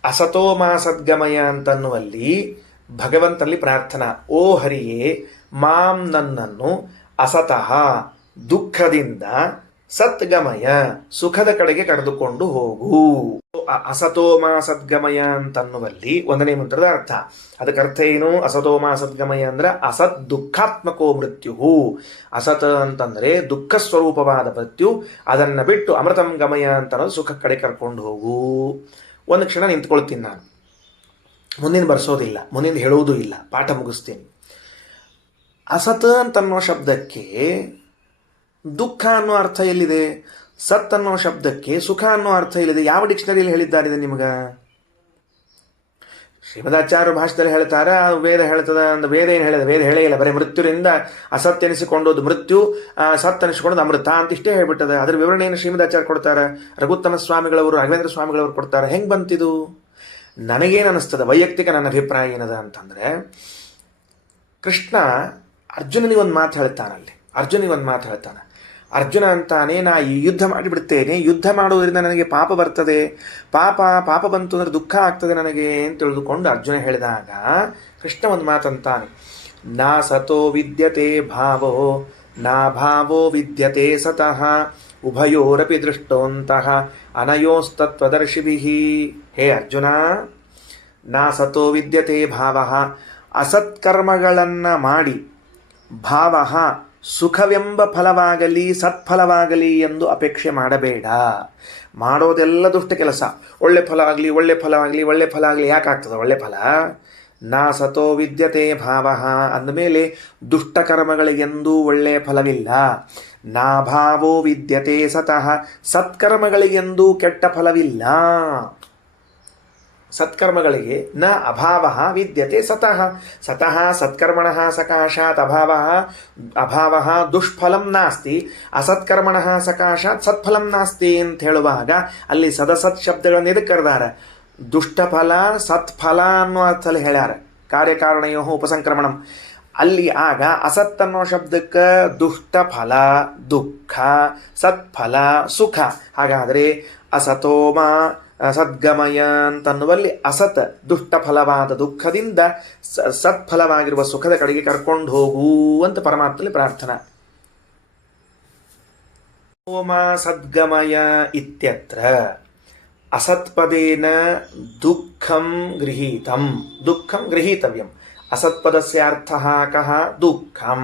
ಅಸತೋಮ ಸದ್ಗಮಯ ಅಂತನ್ನುವಲ್ಲಿ ಭಗವಂತನಲ್ಲಿ ಪ್ರಾರ್ಥನಾ, ಓ ಹರಿಯೇ, ಮಾಂ ನನ್ನನ್ನು ಅಸತಃ ದುಃಖದಿಂದ ಸದ್ಗಮಯ ಸುಖದ ಕಡೆಗೆ ಕರೆದುಕೊಂಡು ಹೋಗು. ಅಸತೋಮ ಸದ್ಗಮಯ ಅಂತನ್ನುವಲ್ಲಿ ಒಂದನೇ ಮಂತ್ರದ ಅರ್ಥ. ಅದಕ್ಕೆ ಅರ್ಥ ಏನು? ಅಸತೋಮ ಸದ್ಗಮಯ ಅಂದ್ರೆ ಅಸತ್ ದುಃಖಾತ್ಮಕೋ ಮೃತ್ಯು. ಅಸತ್ ಅಂತಂದ್ರೆ ದುಃಖ ಸ್ವರೂಪವಾದ ಮೃತ್ಯು, ಅದನ್ನ ಬಿಟ್ಟು ಅಮೃತಂ ಗಮಯ ಅಂತ ಅನ್ನೋದು ಸುಖ ಕಡೆ ಕರ್ಕೊಂಡು ಹೋಗು. ಒಂದು ಕ್ಷಣ ನಿಂತ್ಕೊಳ್ತೀನಿ ನಾನು, ಮುಂದಿನ ಬರ್ಸೋದಿಲ್ಲ, ಮುಂದಿನ ಹೇಳುವುದೂ ಇಲ್ಲ, ಪಾಠ ಮುಗಿಸ್ತೀನಿ. ಅಸತ್ ಅಂತನ್ನೋ ಶಬ್ದಕ್ಕೆ ದುಃಖ ಅನ್ನೋ ಅರ್ಥ ಎಲ್ಲಿದೆ? ಸತ್ ಅನ್ನೋ ಶಬ್ದಕ್ಕೆ ಸುಖ ಅನ್ನೋ ಅರ್ಥ ಎಲ್ಲಿದೆ? ಯಾವ ಡಿಕ್ಷನರಿಯಲ್ಲಿ ಹೇಳಿದ್ದಾರೆ ನಿಮ್ಗೆ? ಶ್ರೀಮದಾಚಾರ್ಯ ಭಾಷೆದಲ್ಲಿ ಹೇಳ್ತಾರೆ, ವೇದ ಹೇಳ್ತದ ಅಂದ. ವೇದ ಏನು ಹೇಳಿದೆ? ವೇದ ಹೇಳೇ ಇಲ್ಲ. ಬರೀ ಮೃತ್ಯುರಿಂದ ಅಸತ್ ಎನಿಸಿಕೊಂಡೋದು ಮೃತ್ಯು, ಸತ್ ಎನಿಸಿಕೊಂಡೋದು ಅಮೃತ ಅಂತ ಇಷ್ಟೇ ಹೇಳ್ಬಿಟ್ಟದೆ. ಅದ್ರ ವಿವರಣೆಯನ್ನು ಶ್ರೀಮದಾಚಾರ್ಯ ಕೊಡ್ತಾರೆ, ರಘುತ್ತಮ ಸ್ವಾಮಿಗಳವರು, ರಾಘವೇಂದ್ರ ಸ್ವಾಮಿಗಳವರು ಕೊಡ್ತಾರೆ. ಹೆಂಗೆ ಬಂತಿದು? ನನಗೇನು ಅನ್ನಿಸ್ತದೆ, ವೈಯಕ್ತಿಕ ನನ್ನ ಅಭಿಪ್ರಾಯ ಏನದ ಅಂತಂದರೆ, ಕೃಷ್ಣ ಅರ್ಜುನನಿಗೆ ಒಂದು ಮಾತು ಹೇಳ್ತಾನಲ್ಲಿ. ಅರ್ಜುನ ಅಂತಾನೆ, ನಾ ಈ ಯುದ್ಧ ಮಾಡಿಬಿಡ್ತೇನೆ, ಯುದ್ಧ ಮಾಡೋದ್ರಿಂದ ನನಗೆ ಪಾಪ ಬರ್ತದೆ, ಪಾಪ ಬಂತು ಅಂದರೆ ದುಃಖ ಆಗ್ತದೆ ನನಗೆ ಅಂತ ತಿಳಿದುಕೊಂಡು ಅರ್ಜುನ ಹೇಳಿದಾಗ ಕೃಷ್ಣ ಒಂದು ಮಾತಂತಾನೆ, ನಾ ಸತೋ ವಿದ್ಯತೆ ಭಾವೋ ನಾ ಭಾವೋ ವಿದ್ಯತೆ ಸತಃ ಉಭಯೋರಪಿ ದೃಷ್ಟೋಂತಹ ಅನಯೋಸ್ತತ್ವದರ್ಶಿಭಿಃ. ಹೇ ಅರ್ಜುನ, ನಾ ಸತೋ ವಿದ್ಯತೆ ಭಾವ, ಅಸತ್ಕರ್ಮಗಳನ್ನು ಮಾಡಿ ಭಾವ ಸುಖವೆಂಬ ಫಲವಾಗಲಿ ಸತ್ಫಲವಾಗಲಿ ಎಂದು ಅಪೇಕ್ಷೆ ಮಾಡಬೇಡ. ಮಾಡೋದೆಲ್ಲ ದುಷ್ಟ ಕೆಲಸ. ಒಳ್ಳೆ ಫಲ ಆಗಲಿ ಯಾಕಾಗ್ತದೆ ಒಳ್ಳೆ ಫಲ? ನಾ ಸತೋ ವಿದ್ಯತೆ ಭಾವ ಅಂದಮೇಲೆ ದುಷ್ಟ ಕರ್ಮಗಳಿಗೆಂದೂ ಒಳ್ಳೆಯ ಫಲವಿಲ್ಲ. ನಾ ಭಾವೋ ವಿದ್ಯತೆ ಸತಃ, ಸತ್ಕರ್ಮಗಳಿಗೆಂದೂ ಕೆಟ್ಟ ಫಲವಿಲ್ಲ. ಸತ್ಕರ್ಮಗಳಿಗೆ ನ ಅಭಾವ ವಿದ್ಯತೆ ಸತಃ ಸತ್ಕರ್ಮಣಃ ಸಕಾಶಾತ್ ಅಭಾವ ದುಷ್ಫಲಂ ನಾಸ್ತಿ, ಅಸತ್ಕರ್ಮಣಃ ಸಕಾಶಾತ್ ಸತ್ಫಲಂ ನಾಸ್ತಿ ಅಂತ ಹೇಳುವಾಗ ಅಲ್ಲಿ ಸದಸತ್ ಶಬ್ದಗಳನ್ನು ಎದಕ್ಕೆ ಕರೆದಾರ? ದುಷ್ಟಫಲ ಸತ್ಫಲ ಅನ್ನೋ ಅರ್ಥದಲ್ಲಿ ಹೇಳ್ಯಾರ. ಕಾರ್ಯಕಾರಣಯೋ ಉಪಸಂಕ್ರಮಣಂ. ಅಲ್ಲಿ ಆಗ ಅಸತ್ ಅನ್ನೋ ಶಬ್ದಕ್ಕೆ ದುಷ್ಟಫಲ ದುಃಖ, ಸತ್ಫಲ ಸುಖ. ಹಾಗಾದರೆ ಅಸತೋಮ ಸದ್ಗಮಯ ಅಂತನ್ನುವಲ್ಲಿ ಅಸತ್ ದುಷ್ಟಫಲವಾದ ದುಃಖದಿಂದ ಸತ್ಫಲವಾಗಿರುವ ಸುಖದ ಕಡೆಗೆ ಕರ್ಕೊಂಡು ಹೋಗು ಅಂತ ಪರಮಾತ್ಮನಲ್ಲಿ ಪ್ರಾರ್ಥನಾ. ಓಮ ಸದ್ಗಮಯ ಇತ್ಯತ್ರ ಅಸತ್ಪದೇನ ದುಃಖಂ ಗೃಹೀತವ್ಯಂ. ಅಸತ್ಪದಸ್ಯ ಅರ್ಥಃ ಕಃ? ದುಃಖಂ.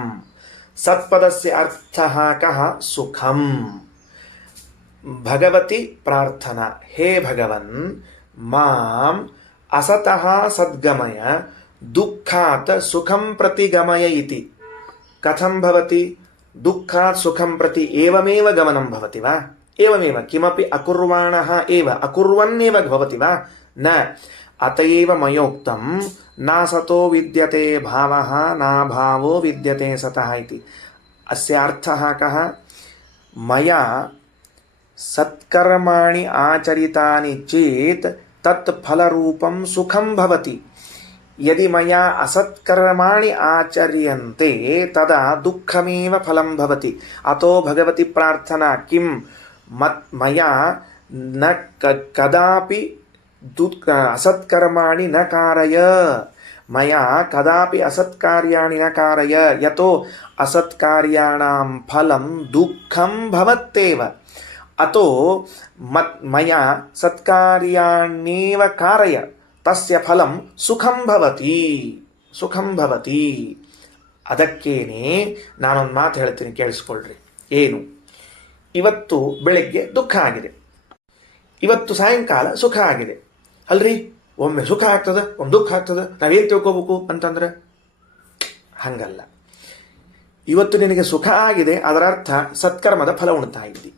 ಸತ್ಪದಸ್ಯ ಅರ್ಥಃ ಕಃ? ಸುಖಂ. ಭಗವತಿ ಪ್ರಾರ್ಥನಾ, ಹೇ ಭಗವನ್, ಮಾಂ ಅಸತಃ ಸದ್ಗಮಯ ದುಃಖಾತ್ ಸುಖಂ ಪ್ರತಿ ಗಮಯ ಇತಿ. ಕಥಂ ಭವತಿ? ದುಃಖಾತ್ ಸುಖಂ ಪ್ರತಿ ಏವಮೇವ ಗಮನಂ ಭವತಿ ವಾ? ಏವಮೇವ ಕಿಮಪಿ ಅಕುರ್ವಾಣಃ ಏವ ಅಕುರ್ವನ್ನೇವ ಭವತಿ ವಾ? ನ ಅತಯೇವ ಮಯೋಕ್ತಂ ನಾ ಸತೋ ವಿದ್ಯತೆ ಭಾವಃ ನಾ ಭಾವೋ ವಿದ್ಯತೆ ಸತಃ ಇತಿ. ಅಸ್ಯ ಅರ್ಥಃ ಕಃ? ಮಯಾ ಸತ್ಕರ್ಮಾಣಿ ಆಚರಿತಾನಿ ಚೇತ್ ತತ್ ಫಲರೂಪಂ ಸುಖಂ ಭವತಿ. ಯದಿ ಮಯಾ ಅಸತ್ಕರ್ಮಾಣಿ ಆಚರ್ಯಂತೆ ತದಾ ದುಃಖಮೇವ ಫಲಂ ಭವತಿ. ಅತೋ ಭಗವತಿ ಪ್ರಾರ್ಥನಾ, ಕಿಂ ಮಯಾ ನ ಕದಾಪಿ ಅಸತ್ಕರ್ಮಾಣಿ ನ ಕಾರಯ. ಮಯಾ ಕದಾಪಿ ಅಸತ್ಕಾರ್ಯಾಣಿ ನ ಕಾರಯ. ಯತೋ ಅಸತ್ಕಾರ್ಯಾಣಾಂ ಫಲಂ ದುಃಖಂ ಭವತ್ತೇವ. ಅತೋ ಮಯಾ ಸತ್ಕಾರ್ಯಾಣ್ಯೇವ ಕಾರಯ ತಸ್ಯ ಫಲಂ ಸುಖಂ ಭವತಿ. ಅದಕ್ಕೇನೆ ನಾನೊಂದು ಮಾತು ಹೇಳ್ತೀನಿ, ಕೇಳಿಸ್ಕೊಳ್ರಿ. ಏನು? ಇವತ್ತು ಬೆಳಗ್ಗೆ ದುಃಖ ಆಗಿದೆ, ಇವತ್ತು ಸಾಯಂಕಾಲ ಸುಖ ಆಗಿದೆ ಅಲ್ರಿ. ಒಮ್ಮೆ ಸುಖ ಆಗ್ತದೆ, ಒಮ್ಮೆ ದುಃಖ ಆಗ್ತದೆ. ನಾವೇನು ತಿಳ್ಕೋಬೇಕು ಅಂತಂದ್ರೆ ಹಂಗಲ್ಲ. ಇವತ್ತು ನಿನಗೆ ಸುಖ ಆಗಿದೆ, ಅದರ ಅರ್ಥ ಸತ್ಕರ್ಮದ ಫಲ ಉಣ್ತಾ ಇದ್ದಿ.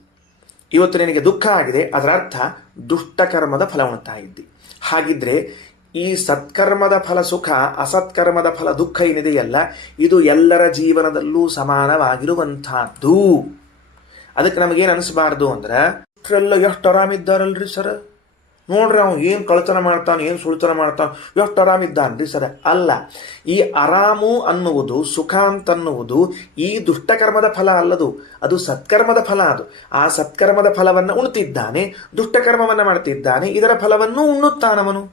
ಇವತ್ತು ನಿನಗೆ ದುಃಖ ಆಗಿದೆ, ಅದರ ಅರ್ಥ ದುಷ್ಟಕರ್ಮದ ಫಲ ಉಣ್ತಾ ಇದ್ದಿ. ಹಾಗಿದ್ರೆ ಈ ಸತ್ಕರ್ಮದ ಫಲ ಸುಖ, ಅಸತ್ಕರ್ಮದ ಫಲ ದುಃಖ ಏನಿದೆಯಲ್ಲ, ಇದು ಎಲ್ಲರ ಜೀವನದಲ್ಲೂ ಸಮಾನವಾಗಿರುವಂತಹದ್ದು. ಅದಕ್ಕೆ ನಮಗೇನು ಅನಿಸಬಾರ್ದು ಅಂದ್ರೆ, ಇಷ್ಟರೆಲ್ಲ ಎಷ್ಟು ಆರಾಮಿದ್ದಾರಲ್ರಿ ಸರ್, ನೋಡ್ರಿ ಅವ್ನು ಏನು ಕಳ್ತನ ಮಾಡ್ತಾನೆ, ಏನು ಸುಳ್ತನ ಮಾಡ್ತಾನೆ, ಎಷ್ಟು ಆರಾಮಿದ್ದಾನ್ರಿ ಸರ. ಅಲ್ಲ, ಈ ಆರಾಮು ಅನ್ನುವುದು, ಸುಖ ಅಂತನ್ನುವುದು ಈ ದುಷ್ಟಕರ್ಮದ ಫಲ ಅಲ್ಲದು, ಅದು ಸತ್ಕರ್ಮದ ಫಲ. ಅದು ಆ ಸತ್ಕರ್ಮದ ಫಲವನ್ನು ಉಣ್ತಿದ್ದಾನೆ, ದುಷ್ಟಕರ್ಮವನ್ನು ಮಾಡ್ತಿದ್ದಾನೆ, ಇದರ ಫಲವನ್ನು ಉಣ್ಣುತ್ತಾನವನು.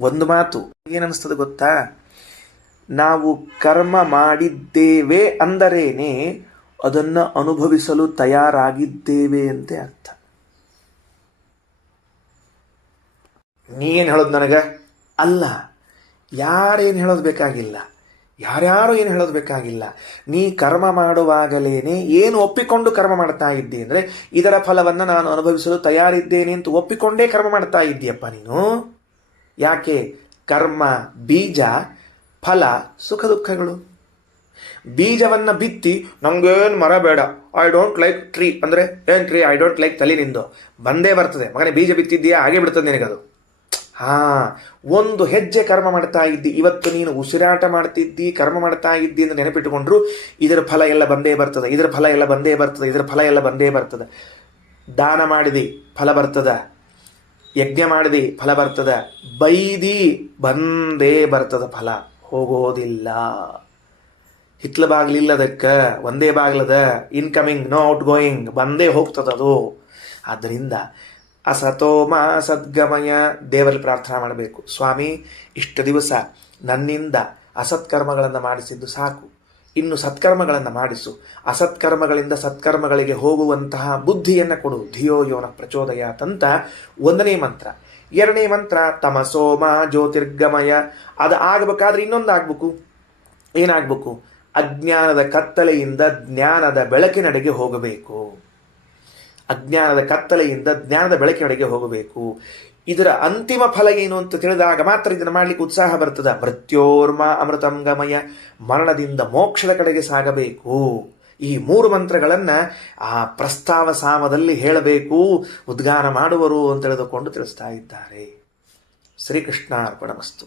ಒಂದು ಮಾತು ಏನನ್ನಿಸ್ತದೆ ಗೊತ್ತಾ, ನಾವು ಕರ್ಮ ಮಾಡಿದ್ದೇವೆ ಅಂದರೇನೆ ಅದನ್ನು ಅನುಭವಿಸಲು ತಯಾರಾಗಿದ್ದೇವೆ ಅಂತ ಅರ್ಥ. ನೀನು ಹೇಳೋದು ನನಗೆ ಅಲ್ಲ, ಯಾರೇನು ಹೇಳೋದು ಬೇಕಾಗಿಲ್ಲ, ಯಾರ್ಯಾರು ಏನು ಹೇಳೋದು ಬೇಕಾಗಿಲ್ಲ. ನೀ ಕರ್ಮ ಮಾಡುವಾಗಲೇನೆ ಏನು ಒಪ್ಪಿಕೊಂಡು ಕರ್ಮ ಮಾಡ್ತಾ ಇದ್ದೆ ಅಂದರೆ, ಇದರ ಫಲವನ್ನು ನಾನು ಅನುಭವಿಸಲು ತಯಾರಿದ್ದೇನೆ ಅಂತ ಒಪ್ಪಿಕೊಂಡೇ ಕರ್ಮ ಮಾಡ್ತಾ ಇದ್ದೀಯಪ್ಪ ನೀನು. ಯಾಕೆ? ಕರ್ಮ ಬೀಜ, ಫಲ ಸುಖ ದುಃಖಗಳು. ಬೀಜವನ್ನು ಬಿತ್ತಿ ನಂಗೇನು ಮರ ಬೇಡ, ಐ ಡೋಂಟ್ ಲೈಕ್ ಟ್ರೀ ಅಂದರೆ ಏನು ಟ್ರೀ, ಐ ಡೋಂಟ್ ಲೈಕ್ ತಲೆ ನಿಂದು ಬಂದೇ ಬರ್ತದೆ. ಮಗನೇ ಬೀಜ ಬಿತ್ತಿದ್ದೀಯಾ, ಹಾಗೆ ಬಿಡ್ತದೆ ನಿನಗದು. ಒಂದು ಹೆಜ್ಜೆ ಕರ್ಮ ಮಾಡ್ತಾ ಇದ್ದಿ, ಇವತ್ತು ನೀನು ಉಸಿರಾಟ ಮಾಡ್ತಿದ್ದಿ, ಕರ್ಮ ಮಾಡ್ತಾ ಇದ್ದಿ ಅಂತ ನೆನಪಿಟ್ಟುಕೊಂಡ್ರು ಇದರ ಫಲ ಎಲ್ಲ ಬಂದೇ ಬರ್ತದೆ, ಇದರ ಫಲ ಎಲ್ಲ ಬಂದೇ ಬರ್ತದೆ, ಇದರ ಫಲ ಎಲ್ಲ ಬಂದೇ ಬರ್ತದೆ. ದಾನ ಮಾಡಿದಿ ಫಲ ಬರ್ತದೆ, ಯಜ್ಞ ಮಾಡಿದಿ ಫಲ ಬರ್ತದೆ, ಬೈದಿ ಬಂದೇ ಬರ್ತದೆ, ಫಲ ಹೋಗೋದಿಲ್ಲ. ಹಿತ್ಲ ಬಾಗಿಲಿಲ್ಲದಕ್ಕೆ ಒಂದೇ ಬಾಗಿಲದ, ಇನ್ಕಮಿಂಗ್ ನೋ ಔಟ್ ಗೋಯಿಂಗ್, ಬಂದೇ ಹೋಗ್ತದದು. ಆದ್ದರಿಂದ ಅಸತೋಮ ಸದ್ಗಮಯ, ದೇವರಲ್ಲಿ ಪ್ರಾರ್ಥನಾ ಮಾಡಬೇಕು, ಸ್ವಾಮಿ ಇಷ್ಟು ದಿವಸ ನನ್ನಿಂದ ಅಸತ್ಕರ್ಮಗಳನ್ನು ಮಾಡಿಸಿದ್ದು ಸಾಕು, ಇನ್ನು ಸತ್ಕರ್ಮಗಳನ್ನು ಮಾಡಿಸು, ಅಸತ್ಕರ್ಮಗಳಿಂದ ಸತ್ಕರ್ಮಗಳಿಗೆ ಹೋಗುವಂತಹ ಬುದ್ಧಿಯನ್ನು ಕೊಡು, ಧಿಯೋ ಯೋನ ಪ್ರಚೋದಯಾತ್ ಅಂತ ಒಂದನೇ ಮಂತ್ರ. ಎರಡನೇ ಮಂತ್ರ ತಮಸೋಮ ಜ್ಯೋತಿರ್ಗಮಯ. ಅದು ಆಗಬೇಕಾದ್ರೆ ಇನ್ನೊಂದು ಆಗ್ಬೇಕು. ಏನಾಗಬೇಕು? ಅಜ್ಞಾನದ ಕತ್ತಲೆಯಿಂದ ಜ್ಞಾನದ ಬೆಳಕಿನಡೆಗೆ ಹೋಗಬೇಕು. ಅಜ್ಞಾನದ ಕತ್ತಲೆಯಿಂದ ಜ್ಞಾನದ ಬೆಳಕಿನಡೆಗೆ ಹೋಗಬೇಕು. ಇದರ ಅಂತಿಮ ಫಲ ಏನು ಅಂತ ತಿಳಿದಾಗ ಮಾತ್ರ ಇದನ್ನು ಮಾಡಲಿಕ್ಕೆ ಉತ್ಸಾಹ ಬರ್ತದೆ. ಮೃತ್ಯೋರ್ಮ ಅಮೃತಂ ಗಮಯ, ಮರಣದಿಂದ ಮೋಕ್ಷದ ಕಡೆಗೆ ಸಾಗಬೇಕು. ಈ 3 ಮಂತ್ರಗಳನ್ನು ಆ ಪ್ರಸ್ತಾವ ಸಾಮದಲ್ಲಿ ಹೇಳಬೇಕು, ಉದ್ಗಾನ ಮಾಡುವರು ಅಂತ ತಿಳಿದುಕೊಂಡು ತಿಳಿಸ್ತಾ ಇದ್ದಾರೆ. ಶ್ರೀಕೃಷ್ಣಾರ್ಪಣಮಸ್ತು.